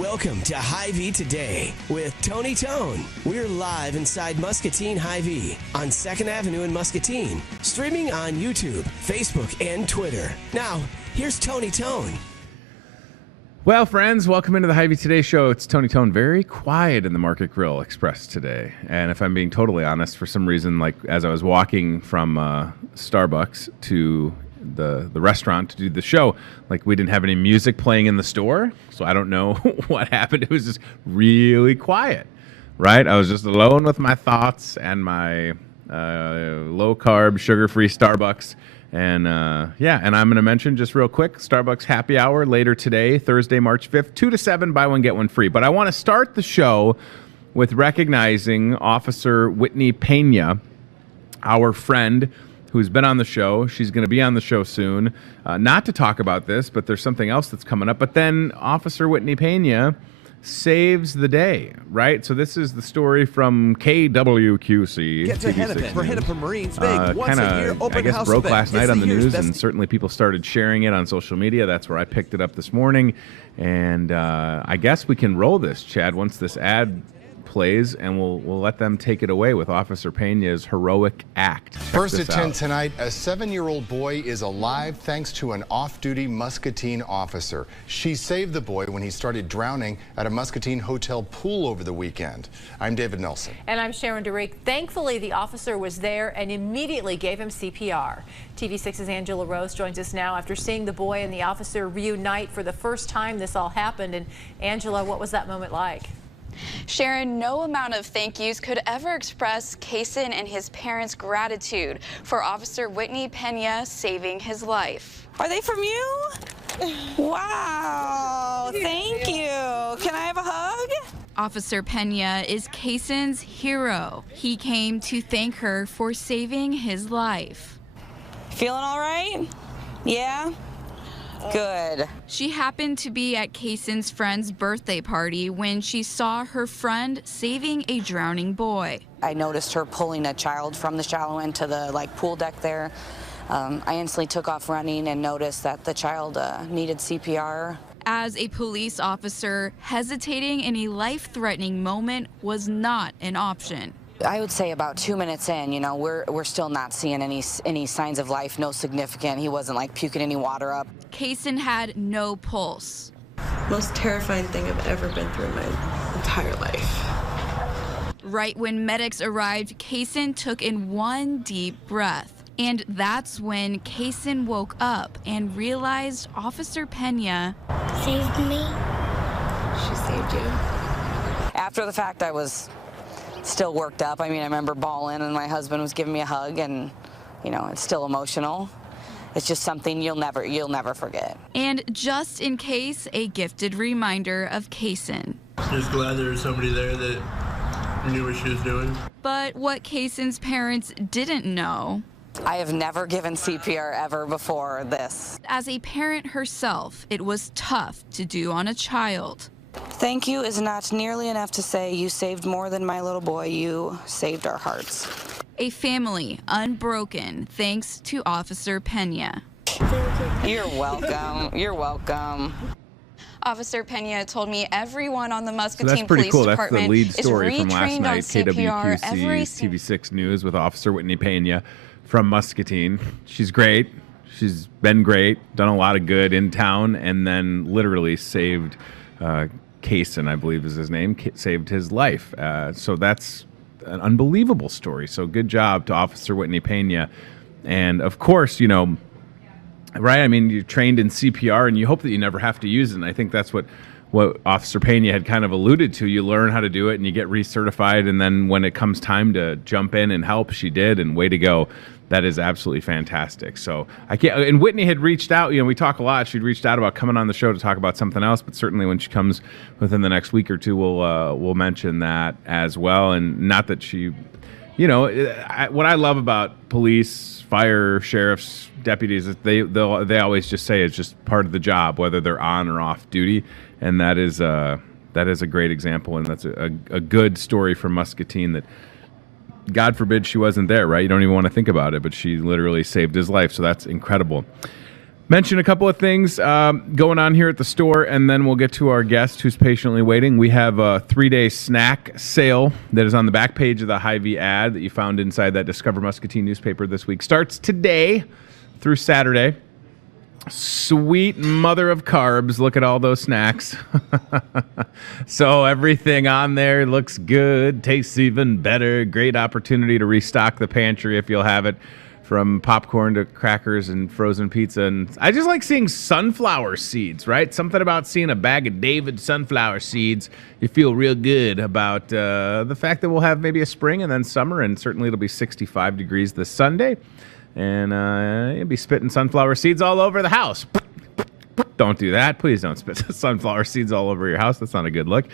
Welcome to Hy-Vee Today with Tony Tone. We're live inside Muscatine Hy-Vee on 2nd Avenue in Muscatine. Streaming on YouTube, Facebook, and Twitter. Now, here's Tony Tone. Well, friends, welcome into the Hy-Vee Today show. It's Tony Tone. Very quiet in the Market Grill Express today. And if I'm being totally honest, for some reason, like as I was walking from Starbucks to the restaurant to do the show, like we didn't have any music playing in the store. So I don't know what happened. It was just really quiet, right? I was just alone with my thoughts and my low-carb, sugar-free Starbucks. And and I'm going to mention just real quick, Starbucks happy hour later today, Thursday, March 5th, 2 to 7, buy one, get one free. But I want to start the show with recognizing Officer Whitney Pena, our friend who's been on the show. She's going to be on the show soon. Not to talk about this, but there's something else that's coming up. But then Officer Whitney Pena saves the day, right? So this is the story from KWQC. Gets ahead of it for Hennepin Marine's big once-a-year open I guess house broke event. last night It's on the news, best and certainly people started sharing it on social media. That's where I picked it up this morning. And I guess we can roll this, Chad, once this ad plays, and we'll let them take it away with Officer Pena's heroic act. First at 10 tonight, a 7-year-old boy is alive thanks to an off-duty Muscatine officer. She saved the boy when he started drowning at a Muscatine hotel pool over the weekend. I'm David Nelson. And I'm Sharon DeRick. Thankfully, the officer was there and immediately gave him CPR. TV6's Angela Rose joins us now after seeing the boy and the officer reunite for the first time this all happened. And Angela, what was that moment like? Sharon, no amount of thank yous could ever express Kaysen and his parents' gratitude for Officer Whitney Pena saving his life. Are they from you? Wow, thank you. Can I have a hug? Officer Pena is Kaysen's hero. He came to thank her for saving his life. Feeling all right? Yeah? Good. She happened to be at Kaysen's friend's birthday party when she saw her friend saving a drowning boy. I noticed her pulling a child from the shallow end to the pool deck there. I instantly took off running and noticed that the child needed CPR. As a police officer, hesitating in a life-threatening moment was not an option. I would say about 2 minutes in, we're still not seeing any signs of life, no significant. He wasn't like puking any water up. Kaysen had no pulse. Most terrifying thing I've ever been through in my entire life. Right when medics arrived, Kaysen took in one deep breath. And that's when Kaysen woke up and realized Officer Pena saved me. She saved you. After the fact, I was still worked up. I remember bawling, and my husband was giving me a hug, and it's still emotional. It's just something you'll never forget. And just in case, a gifted reminder of Kaysen. Just glad there was somebody there that knew what she was doing. But what Kaysen's parents didn't know, I have never given CPR ever before this. As a parent herself, it was tough to do on a child. Thank you is not nearly enough to say you saved more than my little boy. You saved our hearts. A family unbroken thanks to Officer Pena. You're welcome. You're welcome. Officer Pena told me everyone on the Muscatine Police Department That's the lead story from last retrained night, on CPR KWQC TV6 News with Officer Whitney Pena from Muscatine. She's great. She's been great, done a lot of good in town, and then literally saved Kaysen, I believe is his name, saved his life. So that's an unbelievable story. So good job to Officer Whitney Pena. And of course, right? You're trained in CPR and you hope that you never have to use it. And I think that's what Officer Pena had kind of alluded to. You learn how to do it and you get recertified. And then when it comes time to jump in and help, she did. And way to go. That is absolutely fantastic. So I can't. And Whitney had reached out. We talk a lot. She'd reached out about coming on the show to talk about something else. But certainly when she comes within the next week or two, we'll mention that as well. And not that she, what I love about police, fire, sheriffs, deputies is they always just say it's just part of the job, whether they're on or off duty. And that is a great example. And that's a good story from Muscatine that, God forbid she wasn't there, right? You don't even want to think about it, but she literally saved his life. So that's incredible. Mention a couple of things going on here at the store, and then we'll get to our guest who's patiently waiting. We have a 3-day snack sale that is on the back page of the Hy-Vee ad that you found inside that Discover Muscatine newspaper this week. Starts today through Saturday. Sweet mother of carbs. Look at all those snacks. So everything on there looks good, tastes even better. Great opportunity to restock the pantry if you'll have it. From popcorn to crackers and frozen pizza. And I just like seeing sunflower seeds, right? Something about seeing a bag of David sunflower seeds. You feel real good about the fact that we'll have maybe a spring and then summer, and certainly it'll be 65 degrees this Sunday. And you'll be spitting sunflower seeds all over the house. Don't do that. Please don't spit sunflower seeds all over your house. That's not a good look.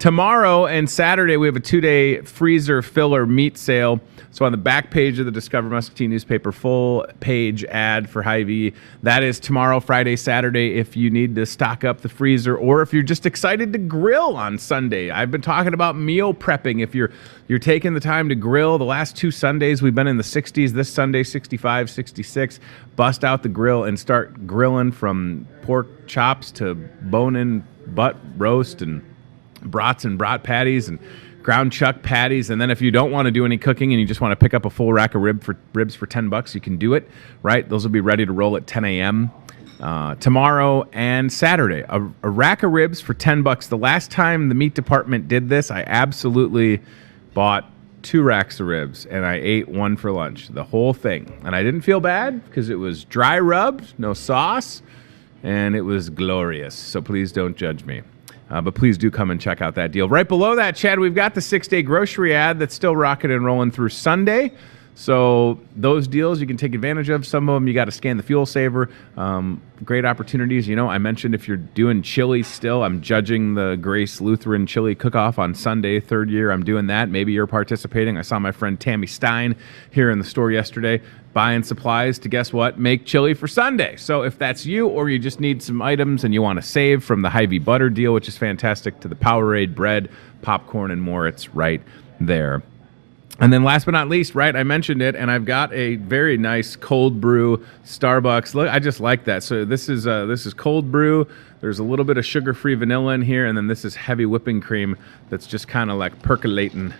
Tomorrow and Saturday, we have a 2-day freezer filler meat sale. So on the back page of the Discover Muscatine newspaper, full page ad for Hy-Vee. That is tomorrow, Friday, Saturday, if you need to stock up the freezer or if you're just excited to grill on Sunday. I've been talking about meal prepping. If you're taking the time to grill, the last 2 Sundays we've been in the 60s. This Sunday, 65, 66. Bust out the grill and start grilling from pork chops to bone-in butt roast and brats and brat patties and ground chuck patties. And then if you don't want to do any cooking and you just want to pick up a full rack of ribs for $10, you can do it, right? Those will be ready to roll at 10 a.m. Tomorrow and Saturday. A rack of ribs for $10. The last time the meat department did this, I absolutely bought 2 racks of ribs and I ate 1 for lunch, the whole thing. And I didn't feel bad because it was dry rubbed, no sauce, and it was glorious. So please don't judge me. But please do come and check out that deal. Right below that, Chad, we've got the 6-day grocery ad that's still rocking and rolling through Sunday. So those deals you can take advantage of. Some of them you got to scan the fuel saver. Great opportunities. You know, I mentioned if you're doing chili still, I'm judging the Grace Lutheran Chili Cook-Off on Sunday, 3rd year. I'm doing that. Maybe you're participating. I saw my friend Tammy Stein here in the store yesterday buying supplies to, guess what, make chili for Sunday. So if that's you, or you just need some items and you want to save, from the Hy-Vee butter deal, which is fantastic, to the Powerade bread, popcorn, and more, it's right there. And then last but not least, right, I mentioned it, and I've got a very nice cold brew Starbucks. Look, I just like that. So this is cold brew. There's a little bit of sugar-free vanilla in here, and then this is heavy whipping cream that's just kind of like percolating.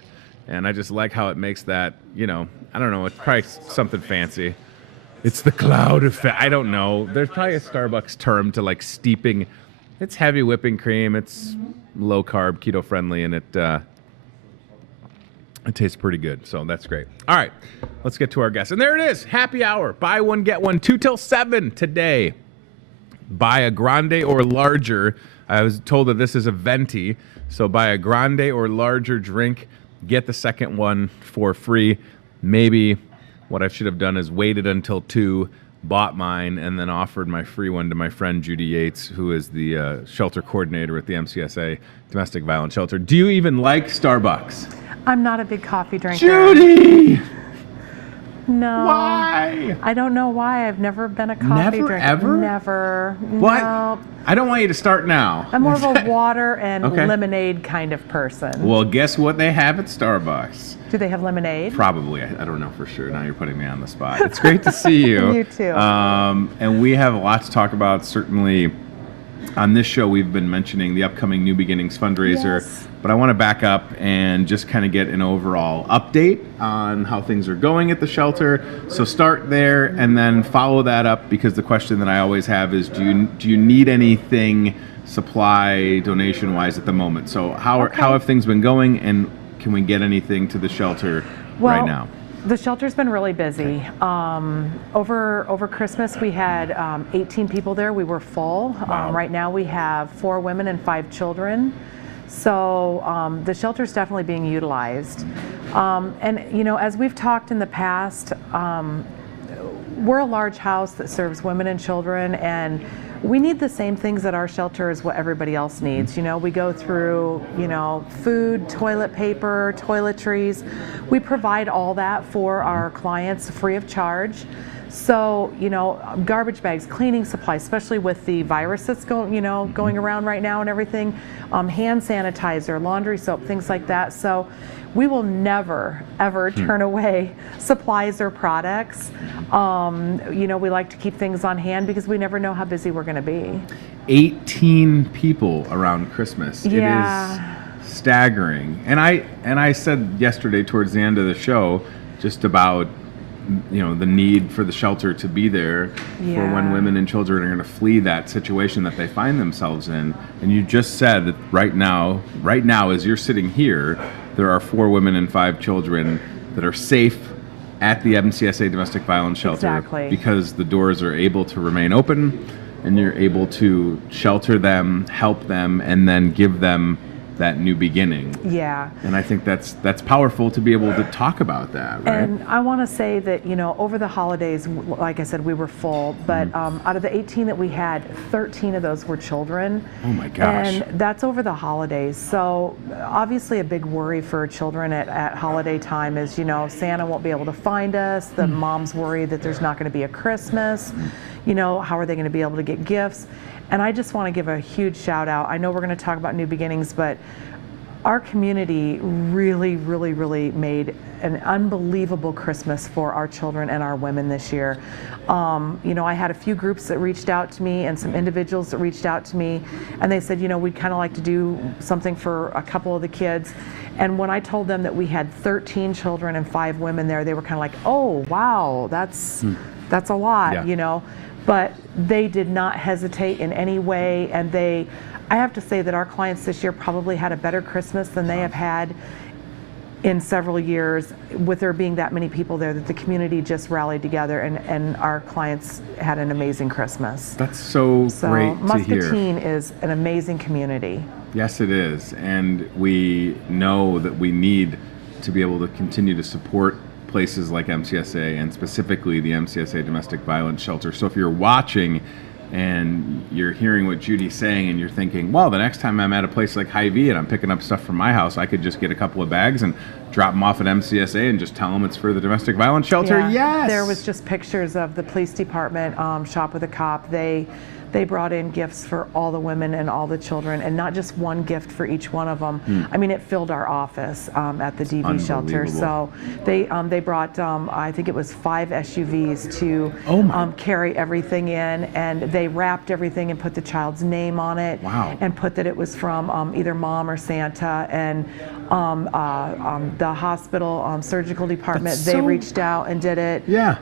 And I just like how it makes that, you know, I don't know, it's probably something fancy. It's the cloud effect. I don't know. There's probably a Starbucks term to like steeping. It's heavy whipping cream. It's low carb, keto friendly, and it tastes pretty good. So that's great. All right, let's get to our guest. And there it is. Happy hour. Buy one, get one. 2 till 7 today. Buy a grande or larger. I was told that this is a venti. So buy a grande or larger drink. Get the second one for free. Maybe what I should have done is waited until 2, bought mine, and then offered my free one to my friend Judy Yates, who is the shelter coordinator at the MCSA Domestic Violence Shelter. Do you even like Starbucks? I'm not a big coffee drinker. Judy! No. Why? I don't know why. I've never been a coffee drinker. Ever? Never. What? No. I don't want you to start now. I'm more of a water and Okay. lemonade kind of person. Well, guess what they have at Starbucks? Do they have lemonade? Probably. I don't know for sure. Now you're putting me on the spot. It's great to see you. You too. And we have a lot to talk about. Certainly on this show, we've been mentioning the upcoming New Beginnings fundraiser. Yes. But I want to back up and just kind of get an overall update on how things are going at the shelter. So start there and then follow that up, because the question that I always have is, do you need anything supply donation wise at the moment? So how have things been going, and can we get anything to the shelter right now? The shelter's been really busy. Over Christmas, we had 18 people there. We were full. Wow. Right now, we have 4 women and 5 children. So the shelter's definitely being utilized. And you know, as we've talked in the past, we're a large house that serves women and children, and we need the same things at our shelter as what everybody else needs. You know, we go through, you know, food, toilet paper, toiletries. We provide all that for our clients free of charge. So, you know, garbage bags, cleaning supplies, especially with the virus that's going around right now and everything, hand sanitizer, laundry soap, things like that. So we will never, ever turn away supplies or products. You know, we like to keep things on hand because we never know how busy we're going to be. 18 people around Christmas. Yeah. It is staggering. And I said yesterday towards the end of the show just about, you know, the need for the shelter to be there for when women and children are going to flee that situation that they find themselves in. And you just said that right now as you're sitting here, there are 4 women and 5 children that are safe at the MCSA domestic violence shelter because the doors are able to remain open and you're able to shelter them, help them, and then give them that new beginning. Yeah. And I think that's powerful to be able to talk about that, right? And I want to say that, you know, over the holidays, like I said, we were full, but out of the 18 that we had, 13 of those were children. Oh my gosh. And that's over the holidays. So obviously a big worry for children at holiday time is, you know, Santa won't be able to find us. The moms worry that there's not going to be a Christmas. You know, how are they going to be able to get gifts? And I just want to give a huge shout out. I know we're going to talk about new beginnings, but our community really, really, really made an unbelievable Christmas for our children and our women this year. You know, I had a few groups that reached out to me and some individuals that reached out to me, and they said, you know, we'd kind of like to do something for a couple of the kids. And when I told them that we had 13 children and 5 women there, they were kind of like, oh, wow, that's a lot, you know. But they did not hesitate in any way, and I have to say that our clients this year probably had a better Christmas than they have had in several years, with there being that many people there, that the community just rallied together, and our clients had an amazing Christmas. That's so great to hear. Muscatine is an amazing community. Yes, it is, and we know that we need to be able to continue to support places like MCSA, and specifically the MCSA Domestic Violence Shelter. So if you're watching and you're hearing what Judy's saying and you're thinking, well, the next time I'm at a place like Hy-Vee and I'm picking up stuff from my house, I could just get a couple of bags and drop them off at MCSA and just tell them it's for the domestic violence shelter. Yeah. Yes! There was just pictures of the police department, Shop with a Cop. They brought in gifts for all the women and all the children, and not just one gift for each one of them. I mean, it filled our office at the DV shelter. So they brought, I think it was 5 SUVs to carry everything in, and they wrapped everything and put the child's name on it. Wow. And put that it was from either mom or Santa. And the hospital surgical department, they reached out and did it. Yeah.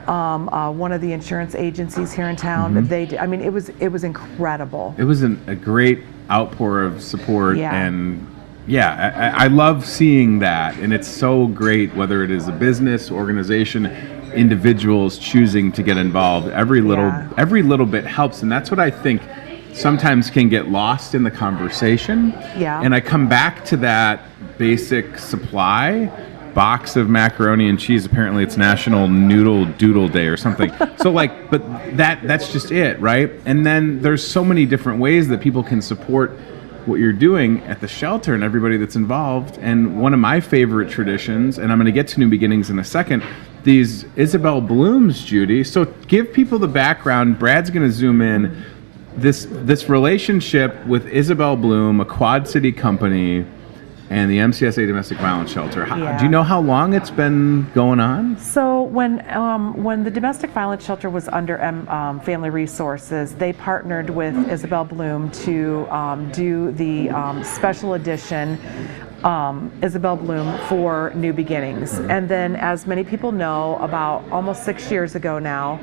One of the insurance agencies here in town, they did. I mean, it was incredible. It was a great outpour of support, and I love seeing that, and it's so great whether it is a business, organization, individuals choosing to get involved. Every little bit helps, and that's what I think sometimes can get lost in the conversation. Yeah. And I come back to that basic supply box of macaroni and cheese. Apparently it's National Noodle Doodle Day or something. So but that's just it, right? And then there's so many different ways that people can support what you're doing at the shelter and everybody that's involved. And one of my favorite traditions, and I'm going to get to New Beginnings in a second, these Isabel Blooms, Judy. So give people the background. Brad's going to zoom in. This relationship with Isabel Bloom, a Quad City company, and the MCSA Domestic Violence Shelter. Do you know how long it's been going on? So when the Domestic Violence Shelter was under Family Resources, they partnered with Isabel Bloom to do the special edition Isabel Bloom for New Beginnings. And then, as many people know, about almost 6 years ago now,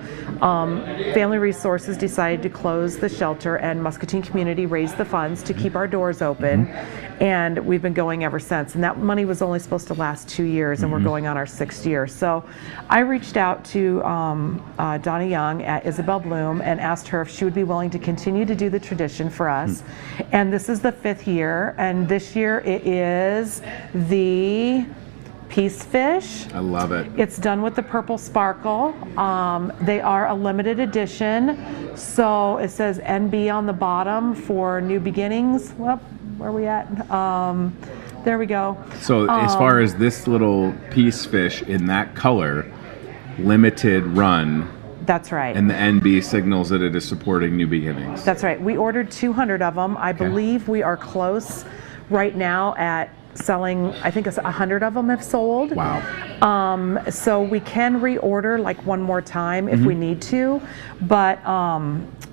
Family Resources decided to close the shelter, and Muscatine community raised the funds to keep our doors open. And we've been going ever since. And that money was only supposed to last 2 years, and we're going on our 6th year. So I reached out to Donna Young at Isabel Bloom and asked her if she would be willing to continue to do the tradition for us. And this is the 5th year, and this year it is the piece fish. I love it. It's done with the purple sparkle. They are a limited edition. So it says NB on the bottom for new beginnings. Well, where are we at? There we go. So as far as this little piece fish in that color, limited run. That's right. And the NB signals that it is supporting new beginnings. That's right. We ordered 200 of them. I believe we are close right now at selling, I think it's 100 of them have sold. Wow. So we can reorder like one more time if we need to, but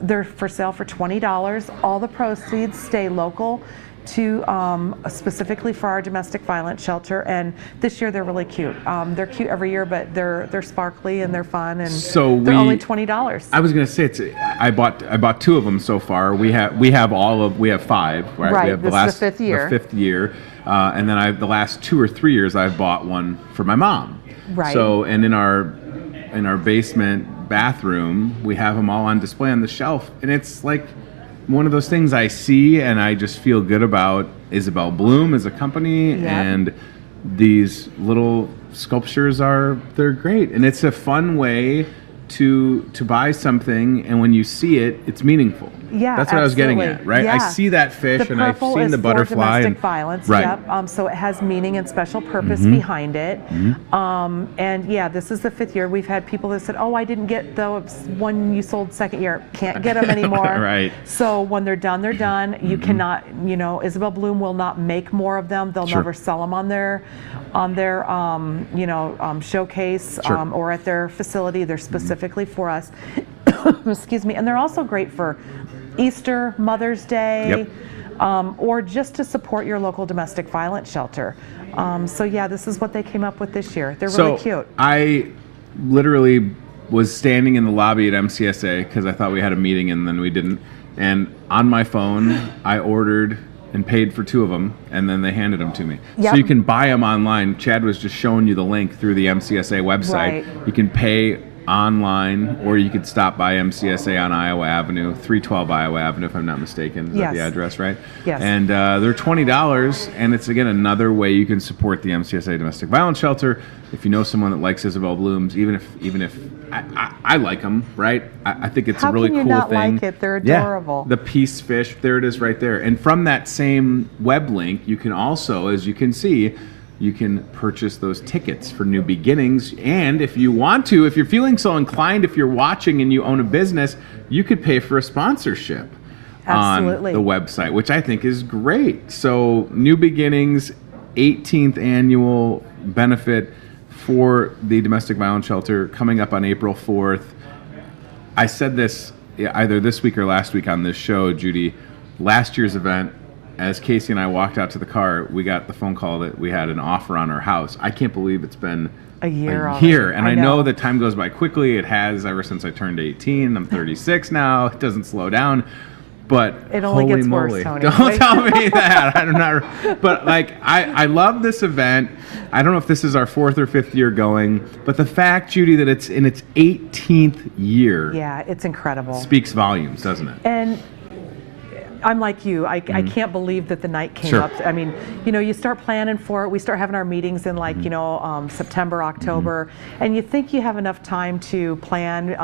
they're for sale for $20. All the proceeds stay local to specifically for our domestic violence shelter, and this year they're really cute. They're cute every year, but they're sparkly and they're fun, and so they're only $20. I was gonna say I bought 2 of them so far. We have 5, right? We have this is the 5th year. The 5th year, and then the last 2 or 3 years I've bought one for my mom. Right. So and in our basement bathroom we have them all on display on the shelf, and it's like one of those things I see and I just feel good about Isabel Bloom as a company, and these little sculptures they're great, and it's a fun way to buy something, and when you see it, it's meaningful. Yeah, that's what I was getting at, right? Yeah. I see that fish, and I've seen the butterfly. Domestic violence, right. Yep. So it has meaning and special purpose behind it. And yeah, this is the 5th year. We've had people that said, "Oh, I didn't get the one you sold 2nd year. Can't get them anymore." Right. So when they're done, they're done. You cannot, Isabel Bloom will not make more of them. They'll never sell them on their showcase or at their facility. They're specifically for us. Excuse me. And they're also great for Easter, Mother's Day, or just to support your local domestic violence shelter. So yeah, this is what they came up with this year. They're really cute. I literally was standing in the lobby at MCSA because I thought we had a meeting and then we didn't. And on my phone, I ordered and paid for 2 of them, and then they handed them to me. So you can buy them online. Chad was just showing you the link through the MCSA website. Right. You can pay online, or you could stop by MCSA on Iowa Avenue, 312 Iowa Avenue, if I'm not mistaken. Is that the address, right? Yes. And they're $20, and it's, again, another way you can support the MCSA Domestic Violence Shelter. If you know someone that likes Isabel Blooms, even if I like them, right? I think it's a really cool thing. How can you not like it? They're adorable. Yeah, the piece fish, there it is right there. And from that same web link, you can also, as you can see, you can purchase those tickets for new beginnings. And if you want to, if you're feeling so inclined, if you're watching and you own a business, you could pay for a sponsorship on the website, which I think is great. So New Beginnings, 18th annual benefit for the domestic violence shelter coming up on April 4th. I said this either this week or last week on this show, Judy. Last year's event, as Casey and I walked out to the car, we got the phone call that we had an offer on our house. I can't believe it's been a year. And I know that time goes by quickly. It has ever since I turned 18. I'm 36 now. It doesn't slow down. But it only holy gets moly. worse, Tony. Don't tell me that. I'm not. But like, I love this event. I don't know if this is our 4th or 5th year going, but the fact, Judy, that it's in its 18th year. Yeah, it's incredible. Speaks volumes, doesn't it? And I'm like you. I can't believe that the night came up. I mean, you start planning for it. We start having our meetings in like, September, October, and you think you have enough time to plan,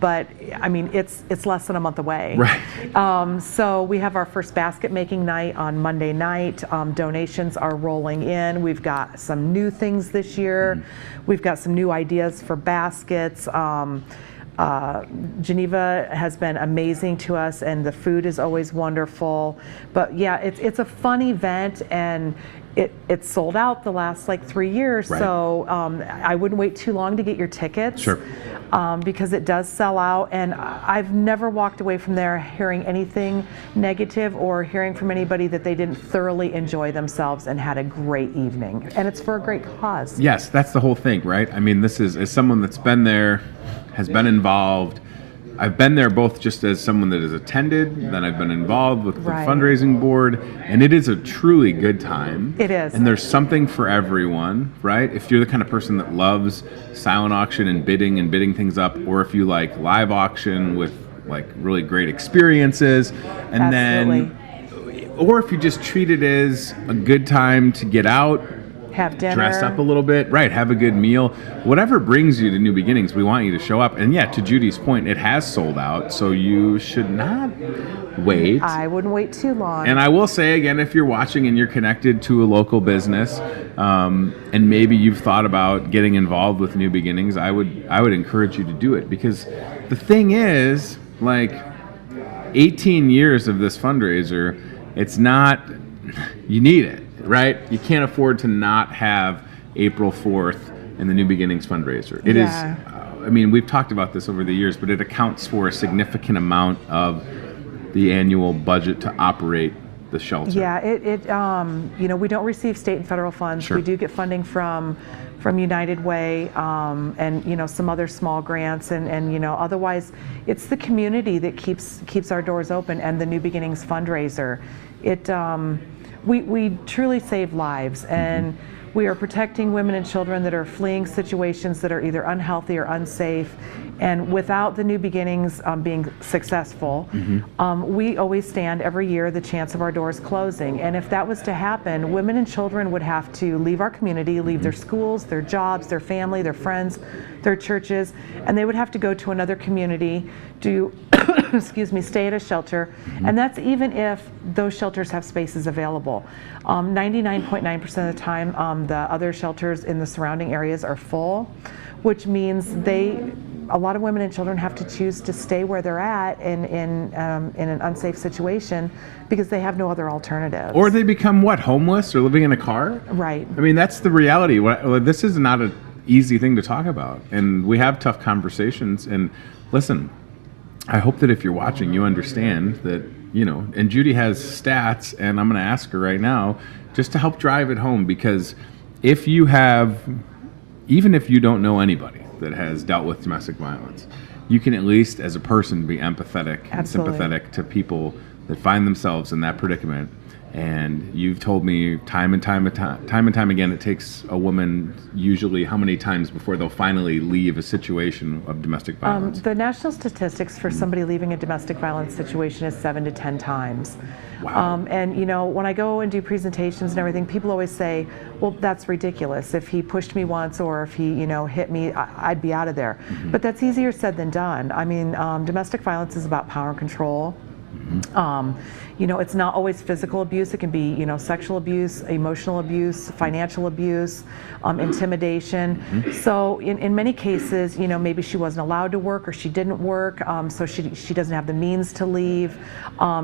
but I mean, it's less than a month away. Right. So we have our first basket making night on Monday night. Donations are rolling in. We've got some new things this year. We've got some new ideas for baskets. Geneva has been amazing to us, and the food is always wonderful. But yeah, it's a fun event, and it's sold out the last like 3 years. Right. So I wouldn't wait too long to get your tickets. Sure. Because it does sell out, and I've never walked away from there hearing anything negative or hearing from anybody that they didn't thoroughly enjoy themselves and had a great evening. And it's for a great cause. Yes, that's the whole thing, right? I mean, this is, as someone that's been there, has been involved. I've been there both just as someone that has attended, then I've been involved with the fundraising board, and it is a truly good time. It is. And there's something for everyone, right? If you're the kind of person that loves silent auction and bidding things up, or if you like live auction with like really great experiences, and then, or if you just treat it as a good time to get out, have dinner, dress up a little bit, right? Have a good meal. Whatever brings you to New Beginnings, we want you to show up. And yeah, to Judy's point, it has sold out, so you should not wait. I wouldn't wait too long. And I will say again, if you're watching and you're connected to a local business, and maybe you've thought about getting involved with New Beginnings, I would encourage you to do it, because the thing is, like, 18 years of this fundraiser, it's not, you need it, right? You can't afford to not have April 4th and the New Beginnings fundraiser. It is, I mean, we've talked about this over the years, but it accounts for a significant amount of the annual budget to operate the shelter. Yeah, you know, we don't receive state and federal funds. Sure. We do get funding from United Way, and you know, some other small grants, and you know, otherwise it's the community that keeps our doors open, and the New Beginnings fundraiser. We truly save lives, and we are protecting women and children that are fleeing situations that are either unhealthy or unsafe. And without the New Beginnings being successful, we always stand every year the chance of our doors closing. And if that was to happen, women and children would have to leave our community, leave their schools, their jobs, their family, their friends, their churches, and they would have to go to another community to, excuse me, stay at a shelter. And that's even if those shelters have spaces available. 99.9% of the time, the other shelters in the surrounding areas are full, which means a lot of women and children have to choose to stay where they're at in an unsafe situation because they have no other alternatives. Or they become what, homeless or living in a car? Right. I mean, that's the reality. This is not an easy thing to talk about, and we have tough conversations. And listen, I hope that if you're watching, you understand that, you know, and Judy has stats, and I'm going to ask her right now just to help drive it home, because if you have, even if you don't know anybody that has dealt with domestic violence, you can at least as a person be empathetic and sympathetic to people that find themselves in that predicament. And you've told me time and time again, it takes a woman usually how many times before they'll finally leave a situation of domestic violence? The national statistics for somebody leaving a domestic violence situation is 7 to 10 times. Wow. And you know, when I go and do presentations and everything, people always say, well, that's ridiculous. If he pushed me once, or if he, you know, hit me, I'd be out of there. But that's easier said than done. I mean, domestic violence is about power and control. You know, it's not always physical abuse. It can be, you know, sexual abuse, emotional abuse, financial abuse, intimidation. So in many cases, you know, maybe she wasn't allowed to work, or she didn't work, so she doesn't have the means to leave.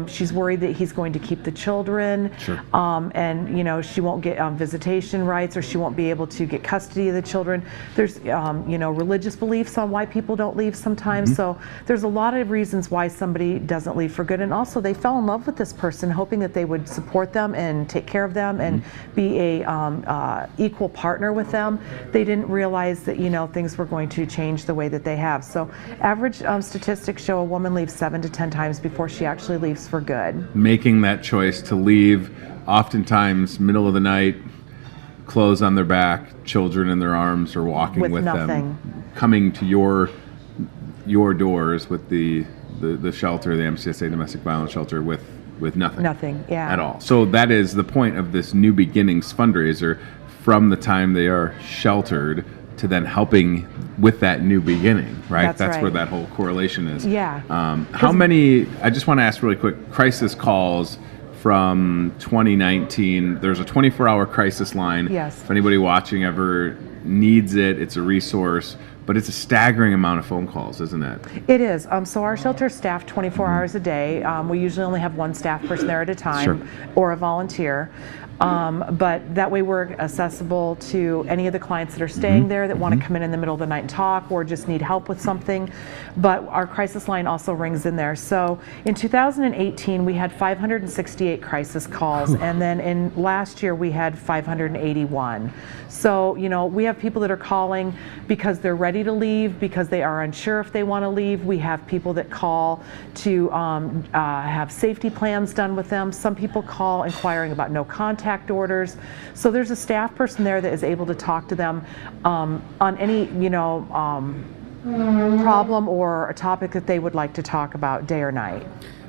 She's worried that he's going to keep the children, and you know, she won't get visitation rights, or she won't be able to get custody of the children. There's you know, religious beliefs on why people don't leave sometimes. So there's a lot of reasons why somebody doesn't leave for good. And also, they fell in love with this person, hoping that they would support them and take care of them and be a equal partner with them. They didn't realize that, you know, things were going to change the way that they have. So average statistics show a woman leaves 7 to 10 times before she actually leaves for good. Making that choice to leave, oftentimes middle of the night, clothes on their back, children in their arms, or walking with them, coming to your doors with the shelter, the MCSA domestic violence shelter, with nothing at all. So that is the point of this New Beginnings fundraiser, from the time they are sheltered to then helping with that new beginning, right? That's where that whole correlation is. How many, I just want to ask really quick, crisis calls from 2019? There's a 24-hour crisis line. If anybody watching ever needs it, it's a resource. But it's a staggering amount of phone calls, isn't it? It is. So our shelter is staffed 24 hours a day. We usually only have one staff person there at a time, or a volunteer. But that way we're accessible to any of the clients that are staying there that want to come in the middle of the night and talk, or just need help with something. But our crisis line also rings in there. So in 2018, we had 568 crisis calls, and then in last year we had 581. So, you know, we have people that are calling because they're ready to leave, because they are unsure if they want to leave. We have people that call to have safety plans done with them. Some people call inquiring about no contact orders. So there's a staff person there that is able to talk to them on any, you know, problem or a topic that they would like to talk about, day or night.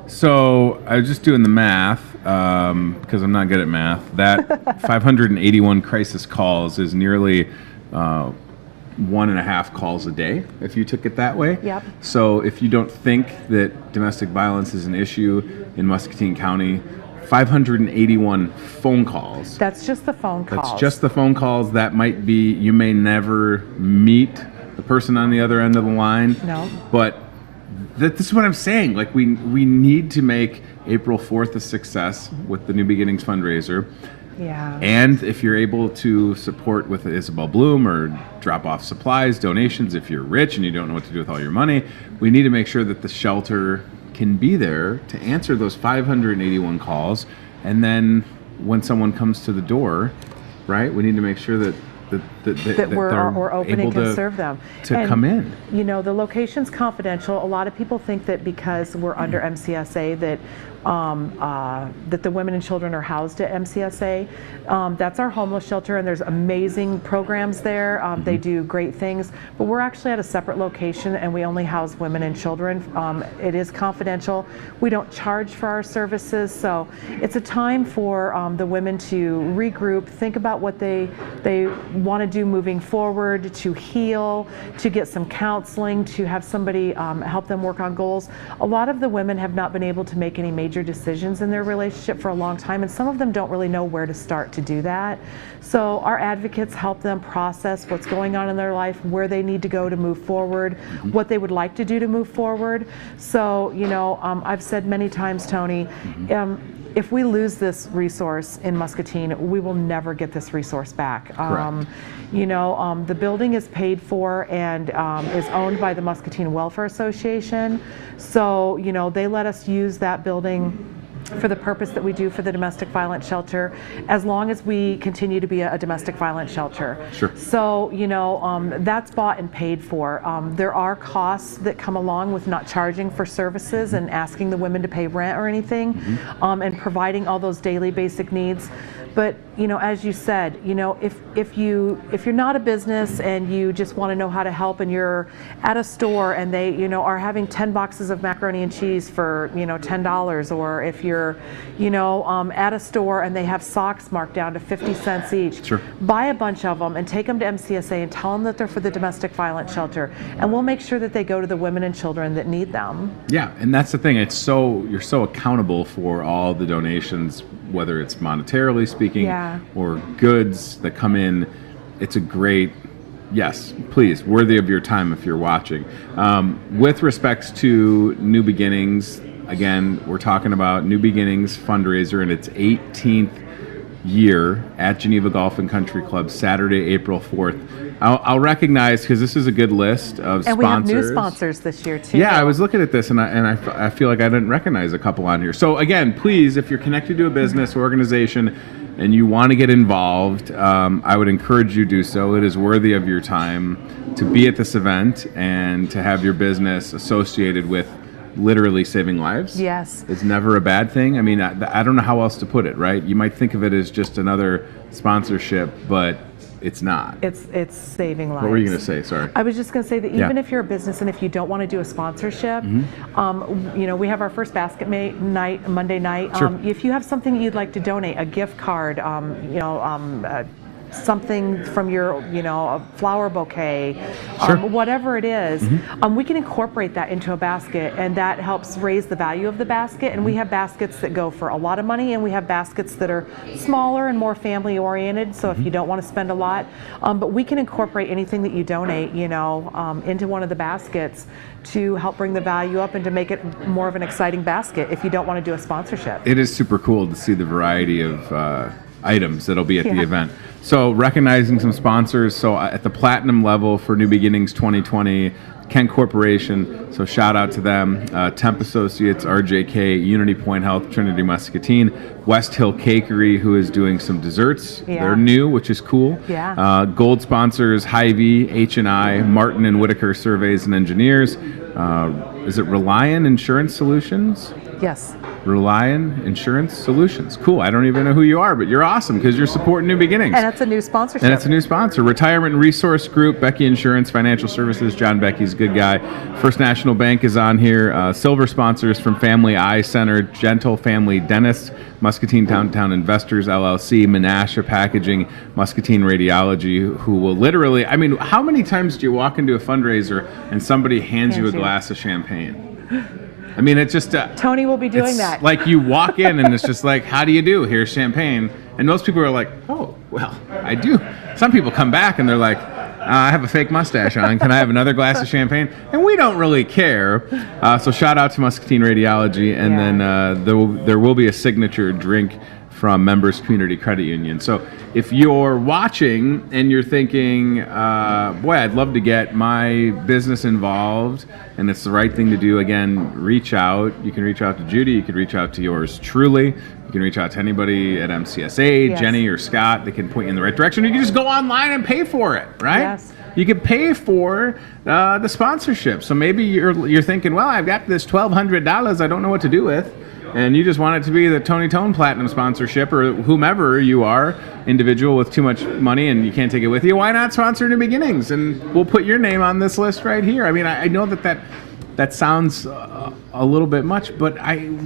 So I was just doing the math because I'm not good at math. That 581 crisis calls is nearly 1.5 calls a day if you took it that way. Yep. So if you don't think that domestic violence is an issue in Muscatine County, 581 phone calls. That's just the phone calls. That's just the phone calls. That might be, you may never meet the person on the other end of the line. No. But this is what I'm saying. Like we need to make April 4th a success with the New Beginnings fundraiser. Yeah. And if you're able to support with Isabel Bloom or drop off supplies, donations, if you're rich and you don't know what to do with all your money, we need to make sure that the shelter can be there to answer those 581 calls. And then when someone comes to the door, right, we need to make sure that we're open and can serve them to come in. You know, the location's confidential. A lot of people think that because we're under MCSA that the women and children are housed at MCSA. That's our homeless shelter, and there's amazing programs there. They do great things, but we're actually at a separate location, and we only house women and children. It is confidential. We don't charge for our services, so it's a time for the women to regroup, think about what they want to do moving forward, to heal, to get some counseling, to have somebody help them work on goals. A lot of the women have not been able to make any major decisions in their relationship for a long time, and some of them don't really know where to start to do that. So our advocates help them process what's going on in their life, where they need to go to move forward, what they would like to do to move forward. So, you know, I've said many times, Tony, if we lose this resource in Muscatine, we will never get this resource back. You know, the building is paid for and is owned by the Muscatine Welfare Association. So, you know, they let us use that building for the purpose that we do for the domestic violence shelter, as long as we continue to be a domestic violence shelter. Sure. So, you know, that's bought and paid for. There are costs that come along with not charging for services and asking the women to pay rent or anything, and providing all those daily basic needs. But, you know, as you said, you know, if you're not a business and you just want to know how to help, and you're at a store and they, you know, are having 10 boxes of macaroni and cheese for, you know, $10, or if you're, you know, at a store and they have socks marked down to 50 cents each, Sure. buy a bunch of them and take them to MCSA and tell them that they're for the domestic violence shelter, and we'll make sure that they go to the women and children that need them. Yeah, and that's the thing. It's you're so accountable for all the donations, whether it's monetarily speaking or goods that come in. It's a great, yes, please, worthy of your time if you're watching. With respects to New Beginnings, again, we're talking about New Beginnings fundraiser in its 18th year at Geneva Golf and Country Club, Saturday, April 4th. I'll recognize, because this is a good list of sponsors. And we have new sponsors this year too. Yeah, I was looking at this and I feel like I didn't recognize a couple on here. So again, please, if you're connected to a business or organization and you want to get involved, I would encourage you to do so. It is worthy of your time to be at this event and to have your business associated with literally saving lives. Yes. It's never a bad thing. I mean, I don't know how else to put it, right? You might think of it as just another sponsorship, but it's not. It's saving lives. What were you going to say? Sorry. I was just going to say that even if you're a business and if you don't want to do a sponsorship, you know, we have our first basket night, Monday night. Sure. If you have something you'd like to donate, a gift card, you know, something from your, you know, a flower bouquet, whatever it is, we can incorporate that into a basket, and that helps raise the value of the basket. And we have baskets that go for a lot of money, and we have baskets that are smaller and more family oriented, so if you don't want to spend a lot, but we can incorporate anything that you donate, you know, into one of the baskets to help bring the value up and to make it more of an exciting basket if you don't want to do a sponsorship. It is super cool to see the variety of items that'll be at the event. So recognizing some sponsors. So at the platinum level for New Beginnings 2020, Kent Corporation, so shout out to them. Temp Associates, RJK, Unity Point Health, Trinity Muscatine, West Hill Cakery, who is doing some desserts. They're new, which is cool. Gold sponsors, Hy-Vee, H&I, Martin and Whitaker Surveys and Engineers, Is it Reliant Insurance Solutions? Yes. Reliant Insurance Solutions. Cool. I don't even know who you are, but you're awesome because you're supporting New Beginnings. And it's a new sponsorship. And it's a new sponsor. Retirement Resource Group, Becky Insurance, Financial Services. John Becky's a good guy. First National Bank is on here. Silver sponsors from Family Eye Center, Gentle Family Dentist, Muscatine Downtown Investors, LLC, Menasha Packaging, Muscatine Radiology, who will literally, I mean, how many times do you walk into a fundraiser and somebody hands you a glass of champagne? I mean, it's just... Tony will be doing that. Like you walk in and it's just like, how do you do? Here's champagne. And most people are like, oh, well, I do. Some people come back and they're like, I have a fake mustache on. Can I have another glass of champagne? And we don't really care. So shout out to Muscatine Radiology. And then there will be a signature drink from Members Community Credit Union. So if you're watching and you're thinking, boy, I'd love to get my business involved and it's the right thing to do, again, reach out. You can reach out to Judy. You can reach out to yours truly. You can reach out to anybody at MCSA, Jenny or Scott. They can point you in the right direction. You can just go online and pay for it, right? Yes. You can pay for the sponsorship. So maybe you're thinking, well, I've got this $1,200 I don't know what to do with. And you just want it to be the Tony Tone Platinum sponsorship or whomever you are, individual with too much money and you can't take it with you, why not sponsor New Beginnings? And we'll put your name on this list right here. I mean, I know that sounds a little bit much, but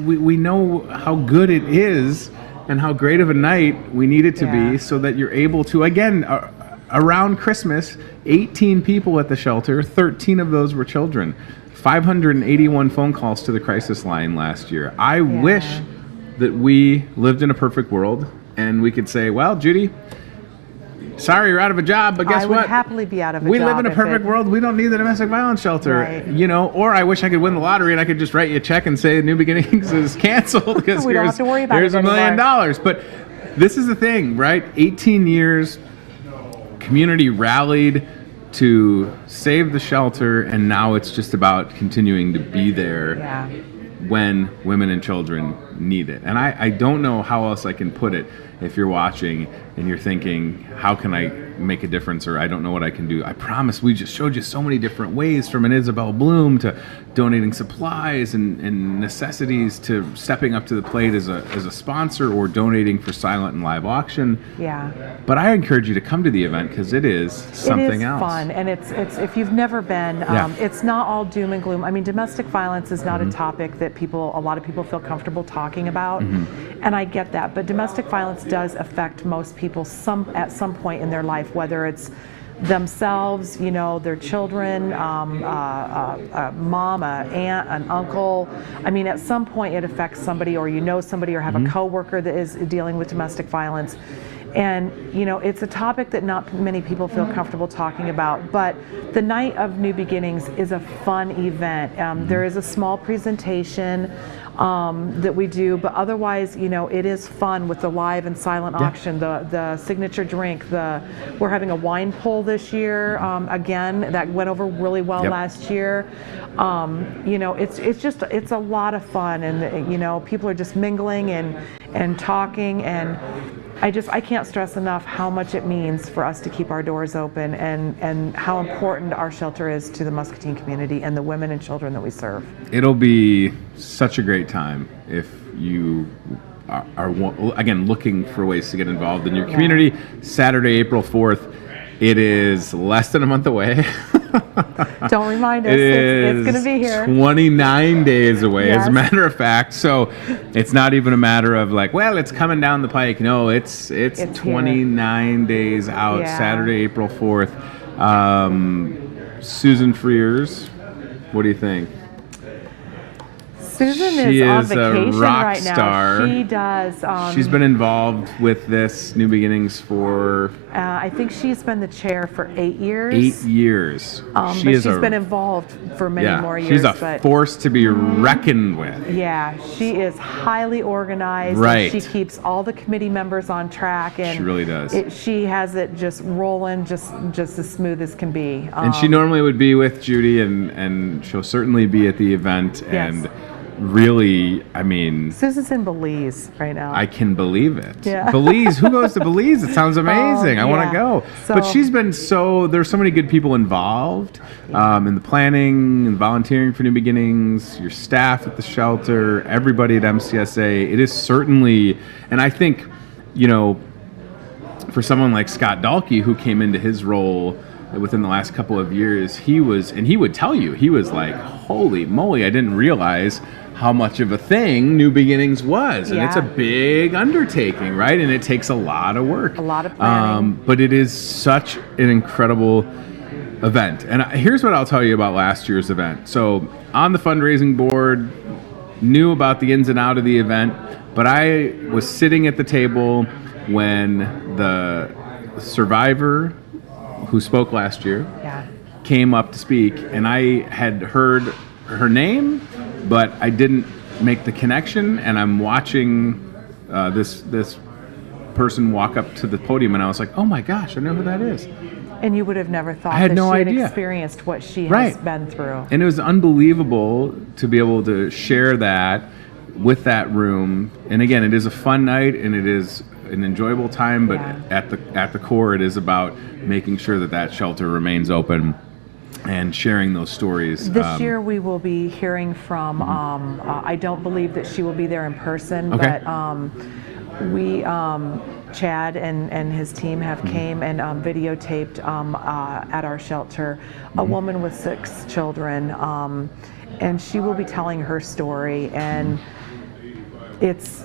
we know how good it is and how great of a night we need it to be so that you're able to, again, around Christmas, 18 people at the shelter, 13 of those were children. 581 phone calls to the crisis line last year. I wish that we lived in a perfect world and we could say, well, Judy, sorry you're out of a job, but guess what? I would happily be out of a job. We live in a perfect world. We don't need the domestic violence shelter. Right. You know, or I wish I could win the lottery and I could just write you a check and say New Beginnings is canceled because we don't have to worry about here's it $1 million. But this is the thing, right? 18 years, community rallied to save the shelter, and now it's just about continuing to be there when women and children need it. And I don't know how else I can put it if you're watching and you're thinking, how can I make a difference, or I don't know what I can do. I promise we just showed you so many different ways, from an Isabel Bloom to donating supplies and necessities to stepping up to the plate as a sponsor or donating for silent and live auction. Yeah. But I encourage you to come to the event because it is something else. It is fun, and it's if you've never been, it's not all doom and gloom. I mean, domestic violence is not a topic that a lot of people feel comfortable talking about, and I get that. But domestic violence does affect most people at some point in their life, whether it's themselves, you know, their children, a mom, an aunt, an uncle. I mean, at some point it affects somebody, or you know somebody, or have a coworker that is dealing with domestic violence. And, you know, it's a topic that not many people feel comfortable talking about, but the Night of New Beginnings is a fun event. There is a small presentation that we do, but otherwise, you know, it is fun with the live and silent auction, the signature drink, we're having a wine pull this year, again, that went over really well last year. You know, it's a lot of fun, and, you know, people are just mingling and talking, and I can't stress enough how much it means for us to keep our doors open, and how important our shelter is to the Muscatine community and the women and children that we serve. It'll be such a great time if you are again, looking for ways to get involved in your community. Saturday, April 4th. It is less than a month away. Don't remind us. It's going to be here. 29 days away, as a matter of fact. So it's not even a matter of like, well, it's coming down the pike. No, it's 29 days out. Saturday, April 4th. Susan Frears, what do you think? Susan is on vacation right now. Star. She does. She's been involved with this New Beginnings for... I think she's been the chair for 8 years. 8 years. She's been involved for many more years. She's a force to be reckoned with. Yeah, she is highly organized. Right. And she keeps all the committee members on track. And she really does. She has it just rolling, just as smooth as can be. And she normally would be with Judy, and she'll certainly be at the event. Yes. And really, I mean, Susan's in Belize right now. I can believe it. Yeah. Belize, who goes to Belize? It sounds amazing. I want to go. But So- she's been there's so many good people involved in the planning and volunteering for New Beginnings, your staff at the shelter, everybody at MCSA. It is certainly, and I think, for someone like Scott Dahlke, who came into his role within the last couple of years, he would tell you, he was like, holy moly, I didn't realize how much of a thing New Beginnings was. And it's a big undertaking, right? And it takes a lot of work. A lot of planning. But it is such an incredible event. And here's what I'll tell you about last year's event. So on the fundraising board, knew about the ins and out of the event, but I was sitting at the table when the survivor who spoke last year came up to speak, and I had heard her name, but I didn't make the connection, and I'm watching this person walk up to the podium, and I was like, oh my gosh, I know who that is. And you would have never thought I had that no she idea. had experienced what she has been through. And it was unbelievable to be able to share that with that room. And again, it is a fun night, and it is an enjoyable time, but at the core, it is about making sure that shelter remains open and sharing those stories. This year we will be hearing from, I don't believe that she will be there in person, but we, Chad and his team have came and videotaped at our shelter a woman with 6 children, and she will be telling her story, and it's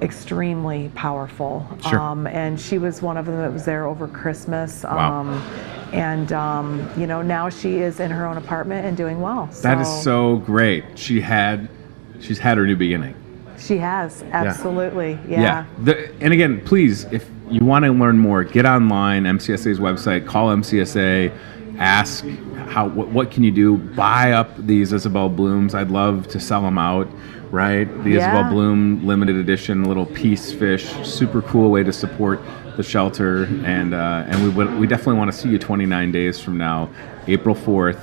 extremely powerful. Sure. And she was one of them that was there over Christmas. Wow. And now she is in her own apartment and doing well. That is so great. She's had her new beginning. She has, absolutely. Yeah. And again, please, if you want to learn more, get online, MCSA's website, call MCSA, ask what can you do, buy up these Isabel Blooms. I'd love to sell them out. Right? The Isabel Bloom limited edition little peace fish, super cool way to support the shelter, and we definitely want to see you 29 days from now, April 4th,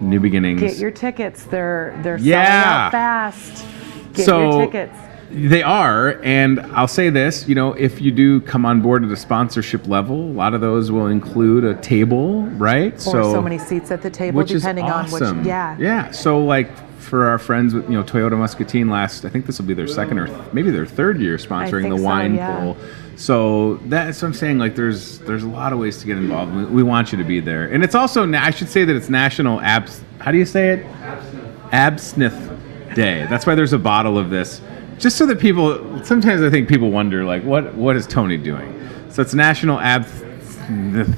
New Beginnings. Get your tickets. They're selling out fast. Get your tickets. They are, and I'll say this, if you do come on board at a sponsorship level, a lot of those will include a table, right? Or so many seats at the table, which depending is awesome. on which, Yeah, so like for our friends with, Toyota Muscatine I think this will be their second or maybe their third year sponsoring the wine pool. So that's what I'm saying, like there's a lot of ways to get involved. We want you to be there. And it's also, I should say that it's National how do you say it? Absinthe Day. That's why there's a bottle of this. Just so that sometimes I think people wonder, like, what is Tony doing? So it's National Absinthe.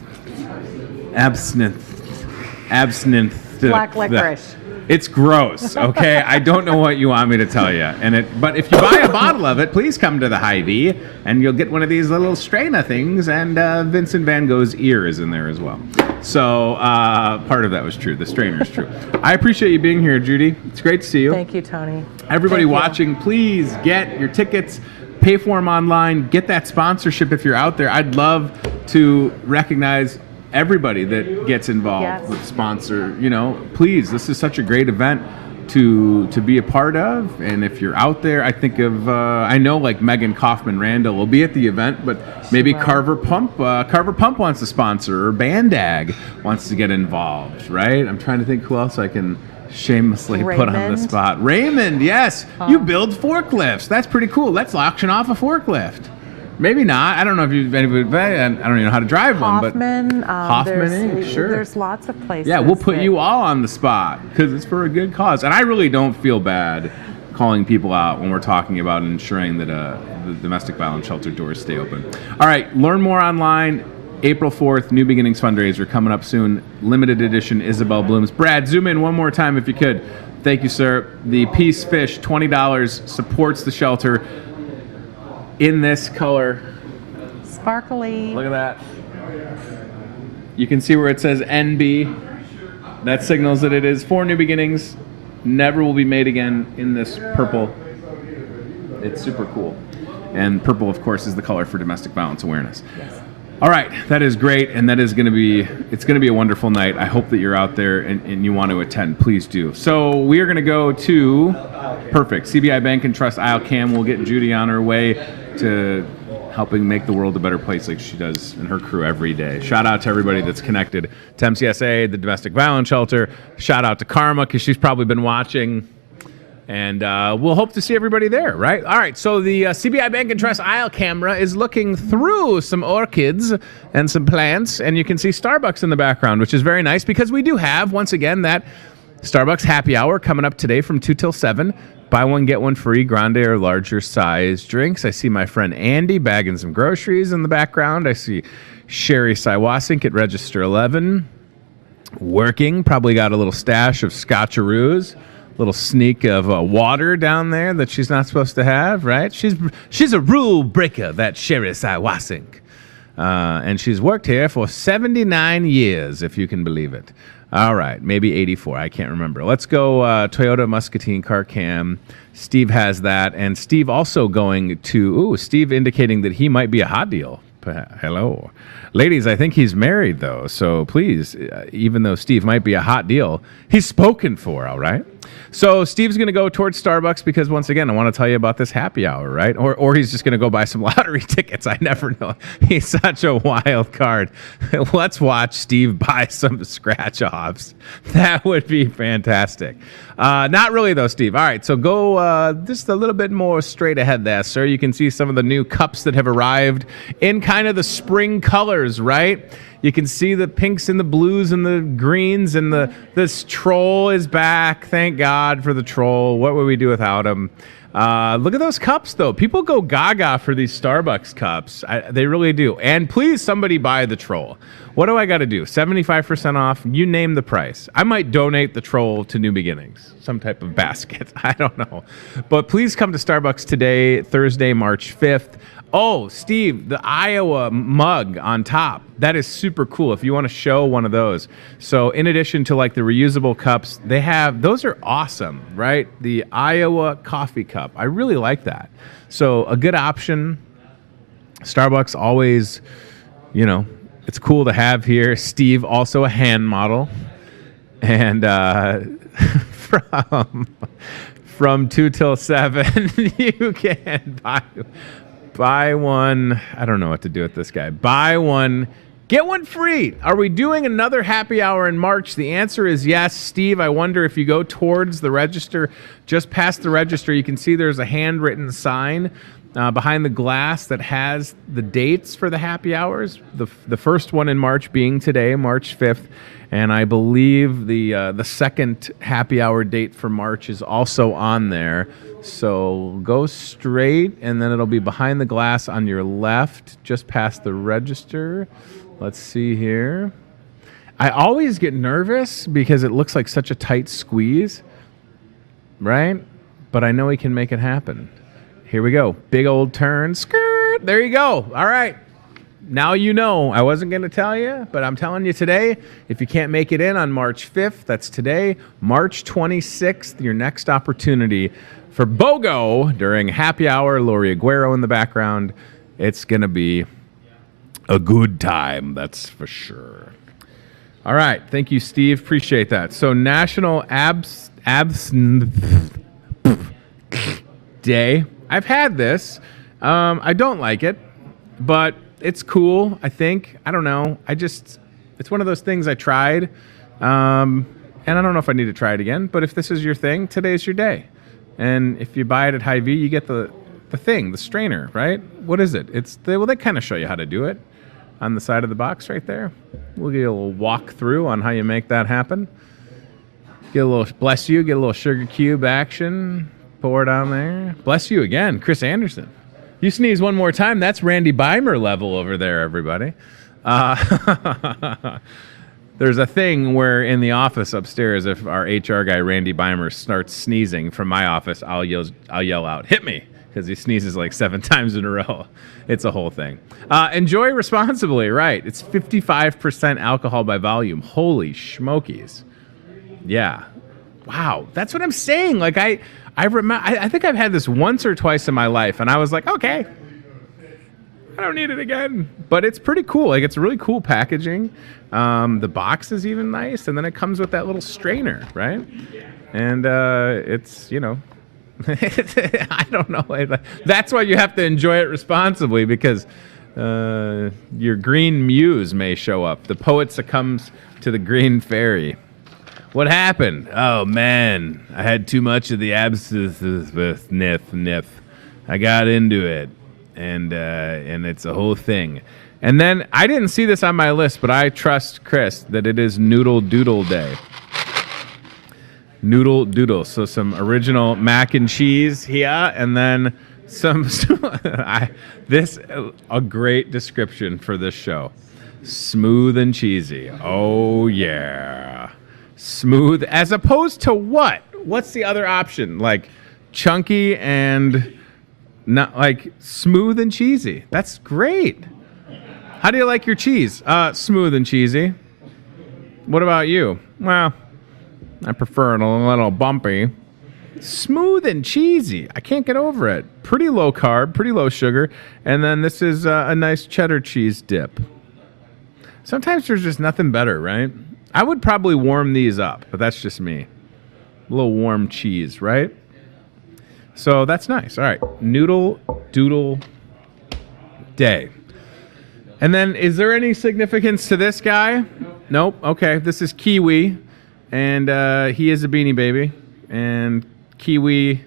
Black licorice. It's gross, okay? I don't know what you want me to tell you. But if you buy a bottle of it, please come to the Hy-Vee, and you'll get one of these little strainer things, and Vincent Van Gogh's ear is in there as well. So part of that was true. The strainer is true. I appreciate you being here, Judy. It's great to see you. Thank you, Tony. Everybody watching, please get your tickets, pay for them online, get that sponsorship if you're out there. I'd love to recognize everybody that gets involved with sponsor. Please, this is such a great event to be a part of. And if you're out there, I think of I know like Megan Kaufman Randall will be at the event, but maybe Carver Pump wants to sponsor, or Bandag wants to get involved, right? I'm trying to think who else I can shamelessly put on the spot. Raymond, yes. You build forklifts. That's pretty cool. Let's auction off a forklift. Maybe not. I don't know if you've been. I don't even know how to drive one. But Hoffman, sure. There's lots of places. Yeah, we'll put you all on the spot because it's for a good cause. And I really don't feel bad calling people out when we're talking about ensuring that the domestic violence shelter doors stay open. All right, learn more online. April 4th, New Beginnings fundraiser coming up soon. Limited edition Isabel Blooms. Brad, zoom in one more time if you could. Thank you, sir. The Peace Fish, $20, supports the shelter. In this color. Sparkly. Look at that. You can see where it says NB. That signals that it is for New Beginnings. Never will be made again in this purple. It's super cool. And purple, of course, is the color for domestic violence awareness. Yes. All right, that is great, and it's going to be a wonderful night. I hope that you're out there and you want to attend. Please do. So we are going to go to CBI Bank and Trust Isle Cam. We'll get Judy on her way to helping make the world a better place like she does and her crew every day. Shout out to everybody that's connected to MCSA, the Domestic Violence Shelter. Shout out to Karma, because she's probably been watching. And we'll hope to see everybody there, right? All right, so the CBI Bank and Trust Isle camera is looking through some orchids and some plants, and you can see Starbucks in the background, which is very nice because we do have, once again, that Starbucks happy hour coming up today from 2 till 7. Buy one, get one free, grande or larger size drinks. I see my friend Andy bagging some groceries in the background. I see Sherry Siwasink at Register 11 working, probably got a little stash of scotcheroos. Little sneak of water down there that she's not supposed to have, right? She's a rule breaker, that Sherry Siwasink. And she's worked here for 79 years, if you can believe it. All right, maybe 84, I can't remember. Let's go Toyota Muscatine car cam. Steve has that, and Steve also going to, Steve indicating that he might be a hot deal. Hello. Ladies, I think he's married, though, so please, even though Steve might be a hot deal, he's spoken for, all right? So Steve's going to go towards Starbucks because, once again, I want to tell you about this happy hour, right? Or he's just going to go buy some lottery tickets. I never know. He's such a wild card. Let's watch Steve buy some scratch-offs. That would be fantastic. Not really, though, Steve. All right, so go just a little bit more straight ahead there, sir. You can see some of the new cups that have arrived in kind of the spring colors, right? You can see the pinks and the blues and the greens, and this troll is back. Thank God for the troll. What would we do without him? Look at those cups, though. People go gaga for these Starbucks cups. They really do. And please, somebody buy the troll. What do I got to do? 75% off? You name the price. I might donate the troll to New Beginnings, some type of basket. I don't know. But please come to Starbucks today, Thursday, March 5th. Oh, Steve, the Iowa mug on top. That is super cool if you want to show one of those. So in addition to like the reusable cups, they have, those are awesome, right? The Iowa coffee cup. I really like that. So a good option. Starbucks always, it's cool to have here. Steve, also a hand model. And from 2 till 7, you can buy one. I don't know what to do with this guy. Buy one, get one free. Are we doing another happy hour in March? The answer is yes. Steve, I wonder if you go towards the register, just past the register, you can see there's a handwritten sign behind the glass that has the dates for the happy hours. The first one in March being today, March 5th. And I believe the second happy hour date for March is also on there. So go straight, and then it'll be behind the glass on your left, just past the register. Let's see here. I always get nervous because it looks like such a tight squeeze, right? But I know we can make it happen. Here we go. Big old turn. Skirt. There you go. All right. Now you know. I wasn't going to tell you, but I'm telling you today. If you can't make it in on March 5th, that's today. March 26th, your next opportunity for BOGO during happy hour. Lori Aguero in the background. It's going to be a good time, that's for sure. All right. Thank you, Steve. Appreciate that. So National Abs Day. I've had this. I don't like it, but it's cool, I think. I don't know. It's one of those things I tried, and I don't know if I need to try it again, but if this is your thing, today's your day. And if you buy it at Hy-Vee, you get the thing, the strainer, right? What is it? They kind of show you how to do it on the side of the box right there. We'll get a little walk through on how you make that happen. Get a little, bless you, get a little sugar cube action. Pour it on there. Bless you again, Chris Anderson. You sneeze one more time, that's Randy Beimer level over there, everybody. There's a thing where in the office upstairs, if our HR guy, Randy Beimer, starts sneezing from my office, I'll yell out, "Hit me," because he sneezes like 7 times in a row. It's a whole thing. Enjoy responsibly, right? It's 55% alcohol by volume. Holy schmokies. Yeah. Wow. That's what I'm saying. Like I think I've had this once or twice in my life, and I was like, okay. I don't need it again. But it's pretty cool. Like, it's really cool packaging. The box is even nice, and then it comes with that little strainer, right? And it's, you know, I don't know. That's why you have to enjoy it responsibly, because your green muse may show up. The poet succumbs to the green fairy. What happened? Oh, man, I had too much of the absinthe with nith. I got into it, and it's a whole thing. And then I didn't see this on my list, but I trust Chris that it is Noodle Doodle Day. Noodle Doodle. So some original mac and cheese here, and then a great description for this show. Smooth and cheesy. Oh, yeah. Smooth as opposed to what? What's the other option? Like chunky and not like smooth and cheesy. That's great. How do you like your cheese? Smooth and cheesy. What about you? Well, I prefer it a little bumpy. Smooth and cheesy. I can't get over it. Pretty low carb, pretty low sugar. And then this is a nice cheddar cheese dip. Sometimes there's just nothing better, right? I would probably warm these up, but that's just me. A little warm cheese, right? So that's nice. All right. Noodle Doodle Day. And then is there any significance to this guy? Nope. Okay. This is Kiwi. And he is a Beanie Baby. And Kiwi,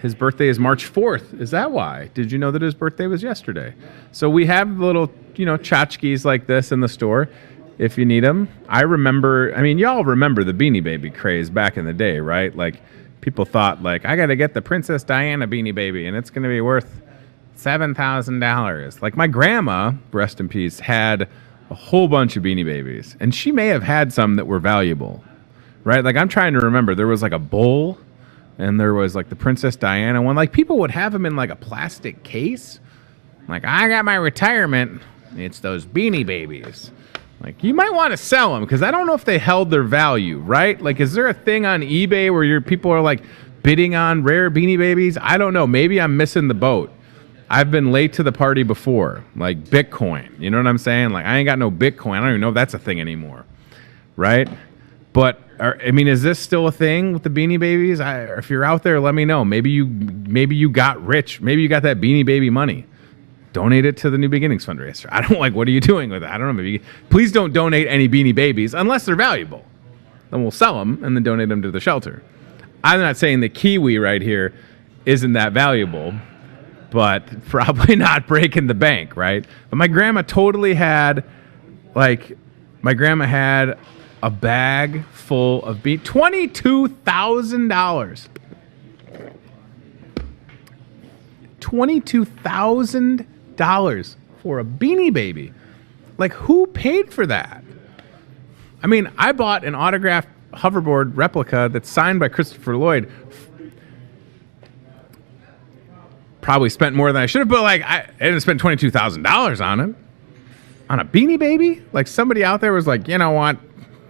his birthday is March 4th. Is that why? Did you know that his birthday was yesterday? So we have little, tchotchkes like this in the store if you need them. Y'all remember the Beanie Baby craze back in the day, right? Like, people thought, like, I got to get the Princess Diana Beanie Baby, and it's going to be worth $7,000. Like, my grandma, rest in peace, had a whole bunch of Beanie Babies, and she may have had some that were valuable, right? Like, I'm trying to remember. There was, like, a bowl, and there was, like, the Princess Diana one. Like, people would have them in, like, a plastic case. Like, I got my retirement. It's those Beanie Babies. Like, you might want to sell them, because I don't know if they held their value, right? Like, is there a thing on eBay where people are, like, bidding on rare Beanie Babies? I don't know. Maybe I'm missing the boat. I've been late to the party before, like Bitcoin. You know what I'm saying? Like, I ain't got no Bitcoin. I don't even know if that's a thing anymore, right? But, is this still a thing with the Beanie Babies? If you're out there, let me know. Maybe you got rich. Maybe you got that Beanie Baby money. Donate it to the New Beginnings fundraiser. I don't what are you doing with it? I don't know. Please don't donate any Beanie Babies unless they're valuable. Then we'll sell them and then donate them to the shelter. I'm not saying the Kiwi right here isn't that valuable, but probably not breaking the bank, right? But my grandma totally had, a bag full of $22,000. $22,000 for a Beanie Baby. Like, who paid for that? I bought an autographed hoverboard replica that's signed by Christopher Lloyd. Probably spent more than I should have, but I didn't spend $22,000 on it. On a Beanie Baby? Like, somebody out there was like, you know what?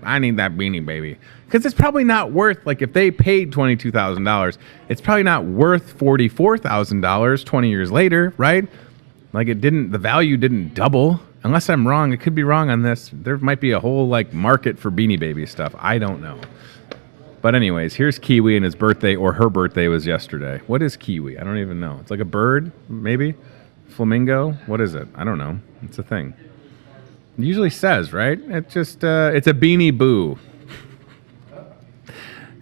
I need that Beanie Baby. Because it's probably not worth, if they paid $22,000, it's probably not worth $44,000 20 years later, right? Like, the value didn't double. Unless I'm wrong, it could be wrong on this. There might be a whole, market for Beanie Baby stuff. I don't know. But anyways, here's Kiwi, and his birthday, or her birthday, was yesterday. What is Kiwi? I don't even know. It's like a bird, maybe? Flamingo? What is it? I don't know. It's a thing. It usually says, right? It just, it's a Beanie Boo.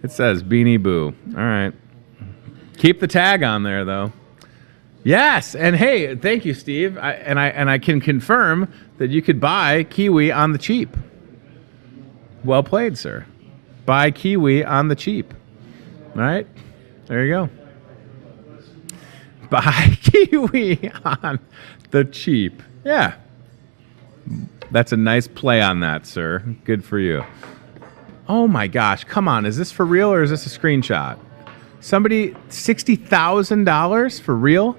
It says Beanie Boo. All right. Keep the tag on there, though. Yes, and hey, thank you, Steve. I can confirm that you could buy Kiwi on the cheap. Well played, sir. Buy Kiwi on the cheap. All right, there you go. Buy Kiwi on the cheap. Yeah, that's a nice play on that, sir. Good for you. Oh my gosh, come on. Is this for real or is this a screenshot? Somebody, $60,000 for real?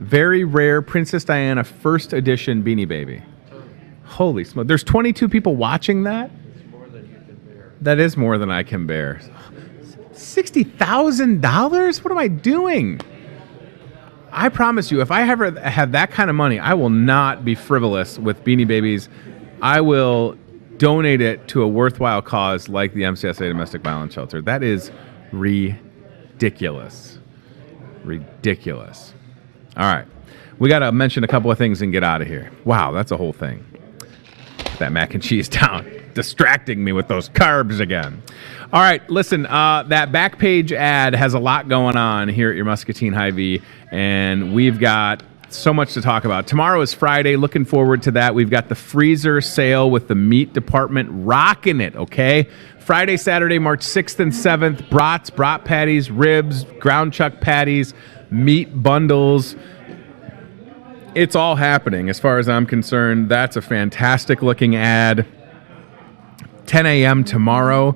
Very rare Princess Diana first edition Beanie Baby. Holy smoke. There's 22 people watching that? That is more than I can bear. $60,000? What am I doing? I promise you, if I ever have that kind of money, I will not be frivolous with Beanie Babies. I will donate it to a worthwhile cause like the MCSA Domestic Violence Shelter. That is ridiculous. Ridiculous. All right. We got to mention a couple of things and get out of here. Wow, that's a whole thing. Put that mac and cheese down. Distracting me with those carbs again. All right, listen, that Backpage ad has a lot going on here at your Muscatine Hy-Vee, and we've got so much to talk about. Tomorrow is Friday. Looking forward to that. We've got the freezer sale with the meat department rocking it, okay? Friday, Saturday, March 6th and 7th, brats, brat patties, ribs, ground chuck patties, meat bundles. It's all happening as far as I'm concerned. That's a fantastic looking ad. 10 a.m. tomorrow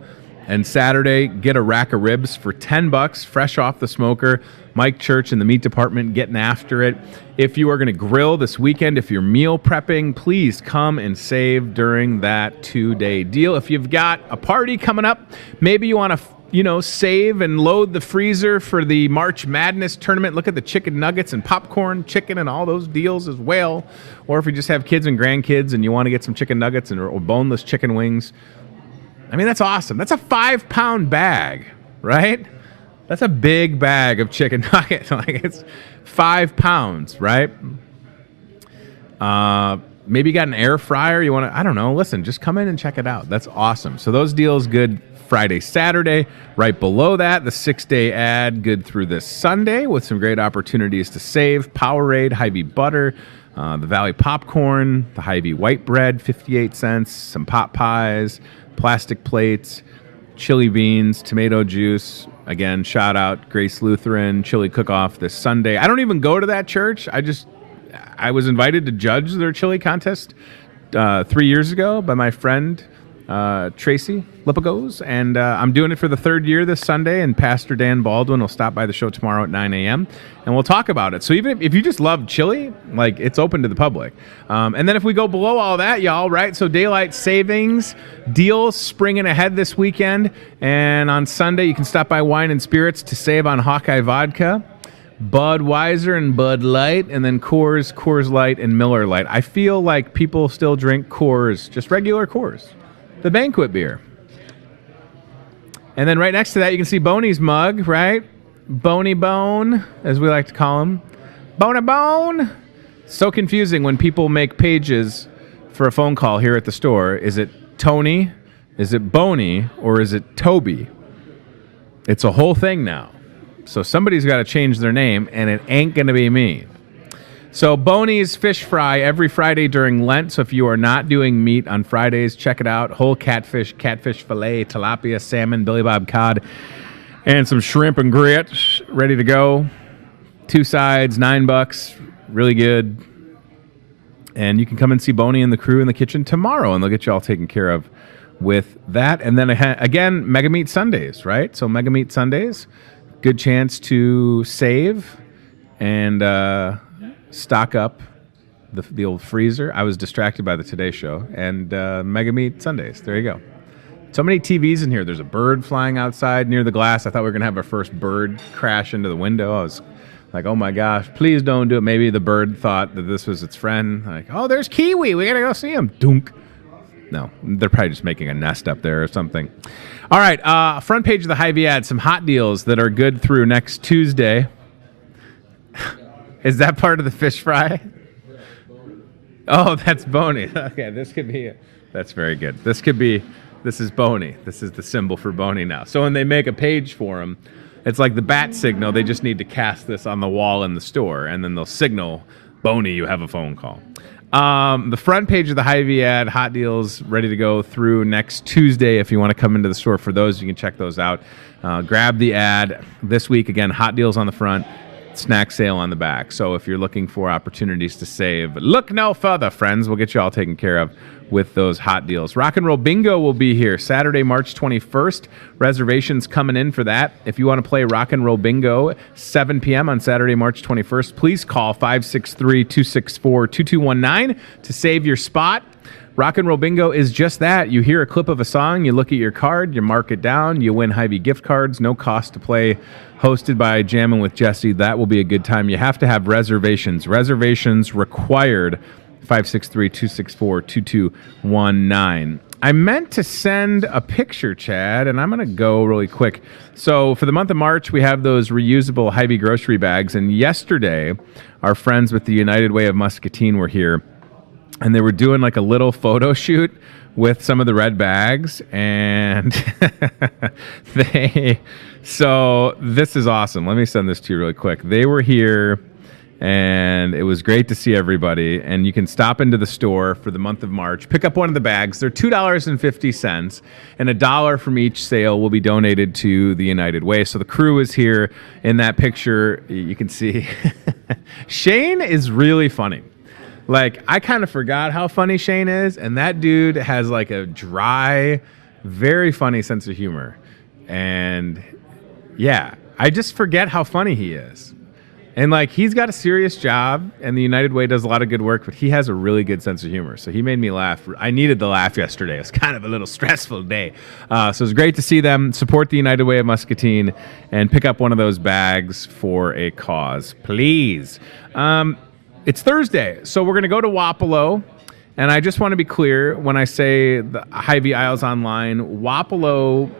and Saturday, get a rack of ribs for $10, fresh off the smoker. Mike Church in the meat department getting after it. If you are going to grill this weekend, if you're meal prepping, please come and save during that 2-day deal. If you've got a party coming up, maybe you want to save and load the freezer for the March Madness tournament. Look at the chicken nuggets and popcorn chicken and all those deals as well. Or if you just have kids and grandkids and you want to get some chicken nuggets or boneless chicken wings. I mean, that's awesome. That's a 5-pound bag, right? That's a big bag of chicken nuggets. Like, it's 5 pounds, right? Maybe you got an air fryer. You want to, I don't know. Listen, just come in and check it out. That's awesome. So those deals good Friday, Saturday. Right below that, the 6-day ad good through this Sunday with some great opportunities to save. Powerade, Hy-Vee butter, the Valley popcorn, the Hy-Vee white bread, 58 cents, some pot pies, plastic plates, chili beans, tomato juice. Again, shout out Grace Lutheran chili cook-off this Sunday. I don't even go to that church. I was invited to judge their chili contest 3 years ago by my friend Tracy Lipagos, and I'm doing it for the 3rd year this Sunday, and Pastor Dan Baldwin will stop by the show tomorrow at 9 a.m., and we'll talk about it. So even if you just love chili, like, it's open to the public. And then if we go below all that, y'all, right, so daylight savings deals springing ahead this weekend, and on Sunday you can stop by Wine and Spirits to save on Hawkeye Vodka, Budweiser and Bud Light, and then Coors Light, and Miller Light. I feel like people still drink Coors, just regular Coors, the banquet beer. And then right next to that, you can see Boney's mug, right? Boney Bone, as we like to call him. Boney Bone. So confusing when people make pages for a phone call here at the store. Is it Tony? Is it Boney? Or is it Toby? It's a whole thing now. So somebody's got to change their name, and it ain't going to be me. So Boney's Fish Fry every Friday during Lent. So if you are not doing meat on Fridays, check it out. Whole catfish fillet, tilapia, salmon, Billy Bob cod, and some shrimp and grits ready to go. 2 sides, $9. Really good. And you can come and see Boney and the crew in the kitchen tomorrow, and they'll get you all taken care of with that. And then again, Mega Meat Sundays, right? So Mega Meat Sundays, good chance to save and stock up the old freezer. I was distracted by the Today Show and Mega Meat Sundays. There you go. So many TVs in here. There's a bird flying outside near the glass. I thought we were going to have our first bird crash into the window. I was like, oh my gosh, please don't do it. Maybe the bird thought that this was its friend. Like, oh, there's Kiwi. We got to go see him. Dunk. No, they're probably just making a nest up there or something. All right, front page of the Hy-Vee ad, some hot deals that are good through next Tuesday. Is that part of the fish fry? Oh, that's Boney. Okay, this could be it. That's very good. This is Boney. This is the symbol for Boney now. So when they make a page for him, it's like the bat signal. They just need to cast this on the wall in the store, and then they'll signal, Boney, you have a phone call. The front page of the Hy-Vee ad, hot deals ready to go through next Tuesday. If you want to come into the store for those, you can check those out. Grab the ad this week. Again, hot deals on the front, snack sale on the back. So if you're looking for opportunities to save, look no further, friends. We'll get you all taken care of with those hot deals. Rock and Roll Bingo will be here Saturday, March 21st. Reservations coming in for that. If you want to play Rock and Roll Bingo, 7 p.m. on Saturday, March 21st, please call 563-264-2219 to save your spot. Rock and Roll Bingo is just that. You hear a clip of a song, you look at your card, you mark it down, you win Hy-Vee gift cards, no cost to play, hosted by Jammin' with Jesse. That will be a good time. You have to have reservations. Reservations required, 563-264-2219. I meant to send a picture, Chad, and I'm going to go really quick. So for the month of March, we have those reusable Hy-Vee grocery bags, and yesterday, our friends with the United Way of Muscatine were here, and they were doing like a little photo shoot with some of the red bags, and so this is awesome. Let me send this to you really quick. They were here, and it was great to see everybody, and you can stop into the store for the month of March, pick up one of the bags. They're $2.50, and $1 from each sale will be donated to the United Way. So the crew is here in that picture. You can see Shane is really funny. Like, I kind of forgot how funny Shane is, and that dude has like a dry, very funny sense of humor. And yeah, I just forget how funny he is. And like, he's got a serious job, and the United Way does a lot of good work, but he has a really good sense of humor. So he made me laugh. I needed the laugh yesterday. It was kind of a little stressful day. So it was great to see them support the United Way of Muscatine and pick up one of those bags for a cause, please. It's Thursday, so we're going to go to Wapello, and I just want to be clear when I say the Hy-Vee aisles online, Wapello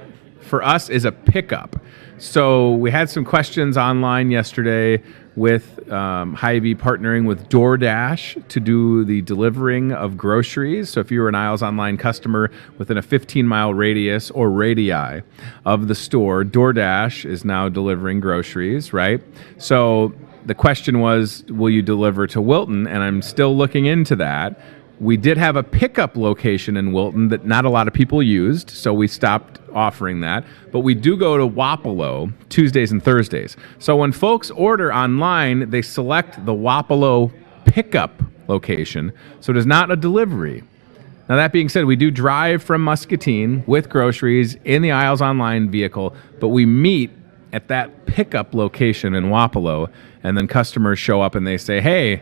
for us is a pickup. So we had some questions online yesterday with Hy-Vee partnering with DoorDash to do the delivering of groceries. So if you were an Aisles Online customer within a 15-mile radius or radii of the store, DoorDash is now delivering groceries, right? So the question was, will you deliver to Wilton? And I'm still looking into that. We did have a pickup location in Wilton that not a lot of people used, so we stopped offering that. But we do go to Wapello Tuesdays and Thursdays. So when folks order online, they select the Wapello pickup location, so it is not a delivery. Now, that being said, we do drive from Muscatine with groceries in the Aisles Online vehicle, but we meet at that pickup location in Wapello, and then customers show up and they say, hey,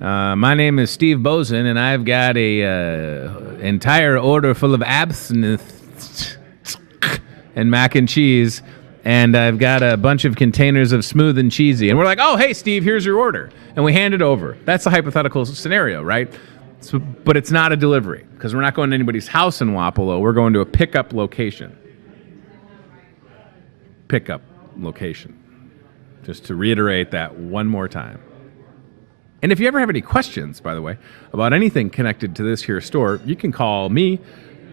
my name is Steve Bozen, and I've got a entire order full of absinthe and mac and cheese, and I've got a bunch of containers of smooth and cheesy. And we're like, oh, hey, Steve, here's your order. And we hand it over. That's a hypothetical scenario, right? So, but it's not a delivery, because we're not going to anybody's house in Wapello. We're going to a pickup location. Pickup location. Just to reiterate that one more time. And if you ever have any questions, by the way, about anything connected to this here store, you can call me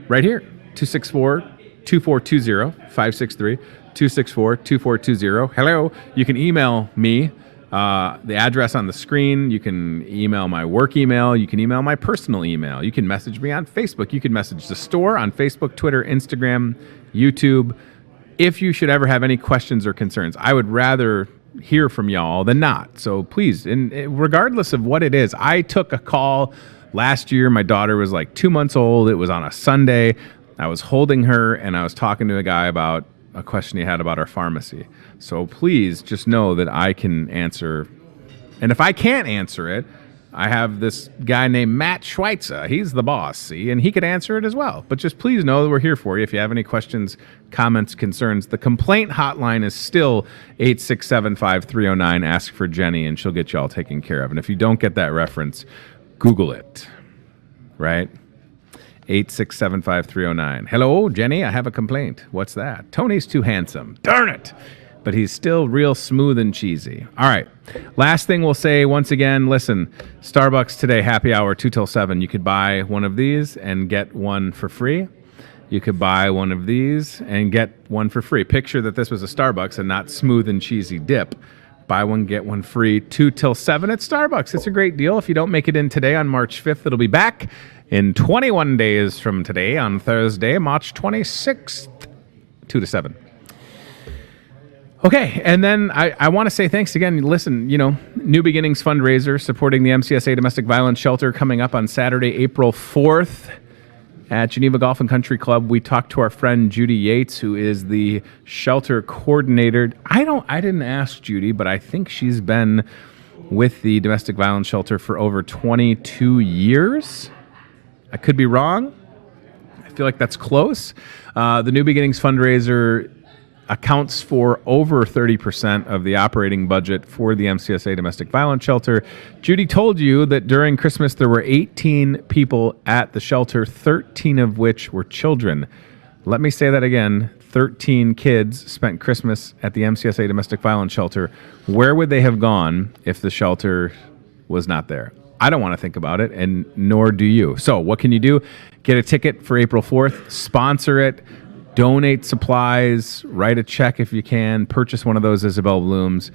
right here, 264-2420, 563-264-2420. Hello. You can email me, the address on the screen. You can email my work email. You can email my personal email. You can message me on Facebook. You can message the store on Facebook, Twitter, Instagram, YouTube. If you should ever have any questions or concerns, I would rather hear from y'all than not. So please, and regardless of what it is, I took a call last year. My daughter was like 2 months old. It was on a Sunday. I was holding her, and I was talking to a guy about a question he had about our pharmacy. So please just know that I can answer. And if I can't answer it, I have this guy named Matt Schweitzer. He's the boss, see, and he could answer it as well. But just please know that we're here for you. If you have any questions, comments, concerns, the complaint hotline is still 867-5309. Ask for Jenny, and she'll get you all taken care of. And if you don't get that reference, Google it, right? 867-5309. Hello, Jenny, I have a complaint. What's that? Tony's too handsome. Darn it. But he's still real smooth and cheesy. All right. Last thing we'll say once again, listen, Starbucks today, happy hour, 2 till 7. You could buy one of these and get one for free. You could buy one of these and get one for free. Picture that this was a Starbucks and not smooth and cheesy dip. Buy one, get one free, 2 till 7 at Starbucks. It's a great deal. If you don't make it in today on March 5th, it'll be back in 21 days from today on Thursday, March 26th, 2 to 7. Okay, and then I want to say thanks again. Listen, New Beginnings fundraiser supporting the MCSA Domestic Violence Shelter coming up on Saturday, April 4th at Geneva Golf and Country Club. We talked to our friend Judy Yates, who is the shelter coordinator. I didn't ask Judy, but I think she's been with the domestic violence shelter for over 22 years. I could be wrong. I feel like that's close. The New Beginnings fundraiser accounts for over 30% of the operating budget for the MCSA Domestic Violence Shelter. Judy told you that during Christmas there were 18 people at the shelter, 13 of which were children. Let me say that again. 13 kids spent Christmas at the MCSA Domestic Violence Shelter. Where would they have gone if the shelter was not there? I don't want to think about it, and nor do you. So what can you do? Get a ticket for April 4th, sponsor it, donate supplies, write a check if you can, purchase one of those Isabel blooms,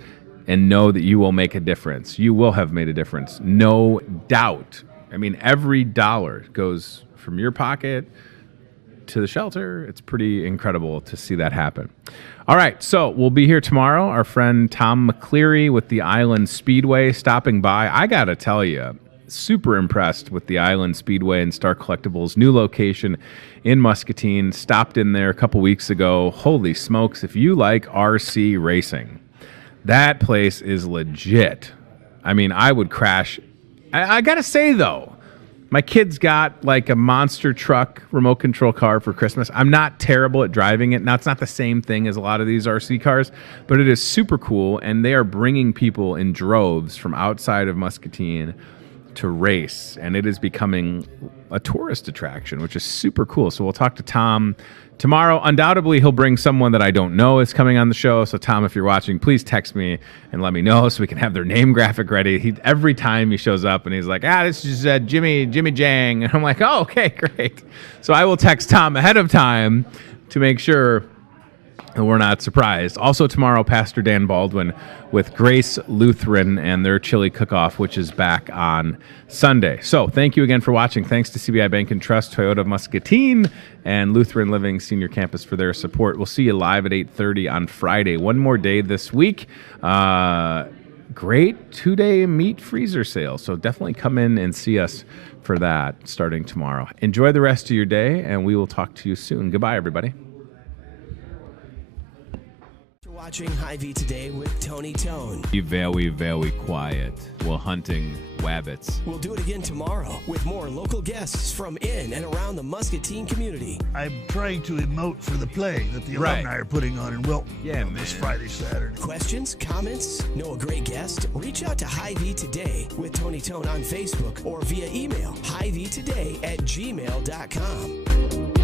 and know that you will make a difference. You will have made a difference, no doubt. I mean, every dollar goes from your pocket to the shelter. It's pretty incredible to see that happen. All right, so we'll be here tomorrow. Our friend Tom McCleary with the Island Speedway stopping by. I got to tell you, super impressed with the Island Speedway and Star Collectibles' new location in Muscatine. Stopped in there a couple weeks ago. Holy smokes, if you like RC racing, that place is legit. I mean, I would crash. I got to say, though, my kids got like a monster truck remote control car for Christmas. I'm not terrible at driving it. Now, it's not the same thing as a lot of these RC cars, but it is super cool, and they are bringing people in droves from outside of Muscatine to race, and it is becoming a tourist attraction, which is super cool. So we'll talk to Tom tomorrow. Undoubtedly, he'll bring someone that I don't know is coming on the show. So Tom, if you're watching, please text me and let me know so we can have their name graphic ready. Every time he shows up and he's like, this is Jimmy Jang. And I'm like, oh, okay, great. So I will text Tom ahead of time to make sure we're not surprised. Also tomorrow, Pastor Dan Baldwin with Grace Lutheran and their chili cook-off, which is back on Sunday. So thank you again for watching. Thanks to CBI Bank and Trust, Toyota of Muscatine, and Lutheran Living Senior Campus for their support. We'll see you live at 8:30 on Friday. One more day this week. Great 2-day meat freezer sale. So definitely come in and see us for that starting tomorrow. Enjoy the rest of your day, and we will talk to you soon. Goodbye, everybody. Watching Hy-Vee Today with Tony Tone. Be very, very quiet while hunting wabbits. We'll do it again tomorrow with more local guests from in and around the Muscatine community. I'm trying to emote for the play that the alumni are putting on in Wilton this Friday, Saturday. Questions, comments, know a great guest? Reach out to Hy-Vee Today with Tony Tone on Facebook or via email, hyveetoday@gmail.com.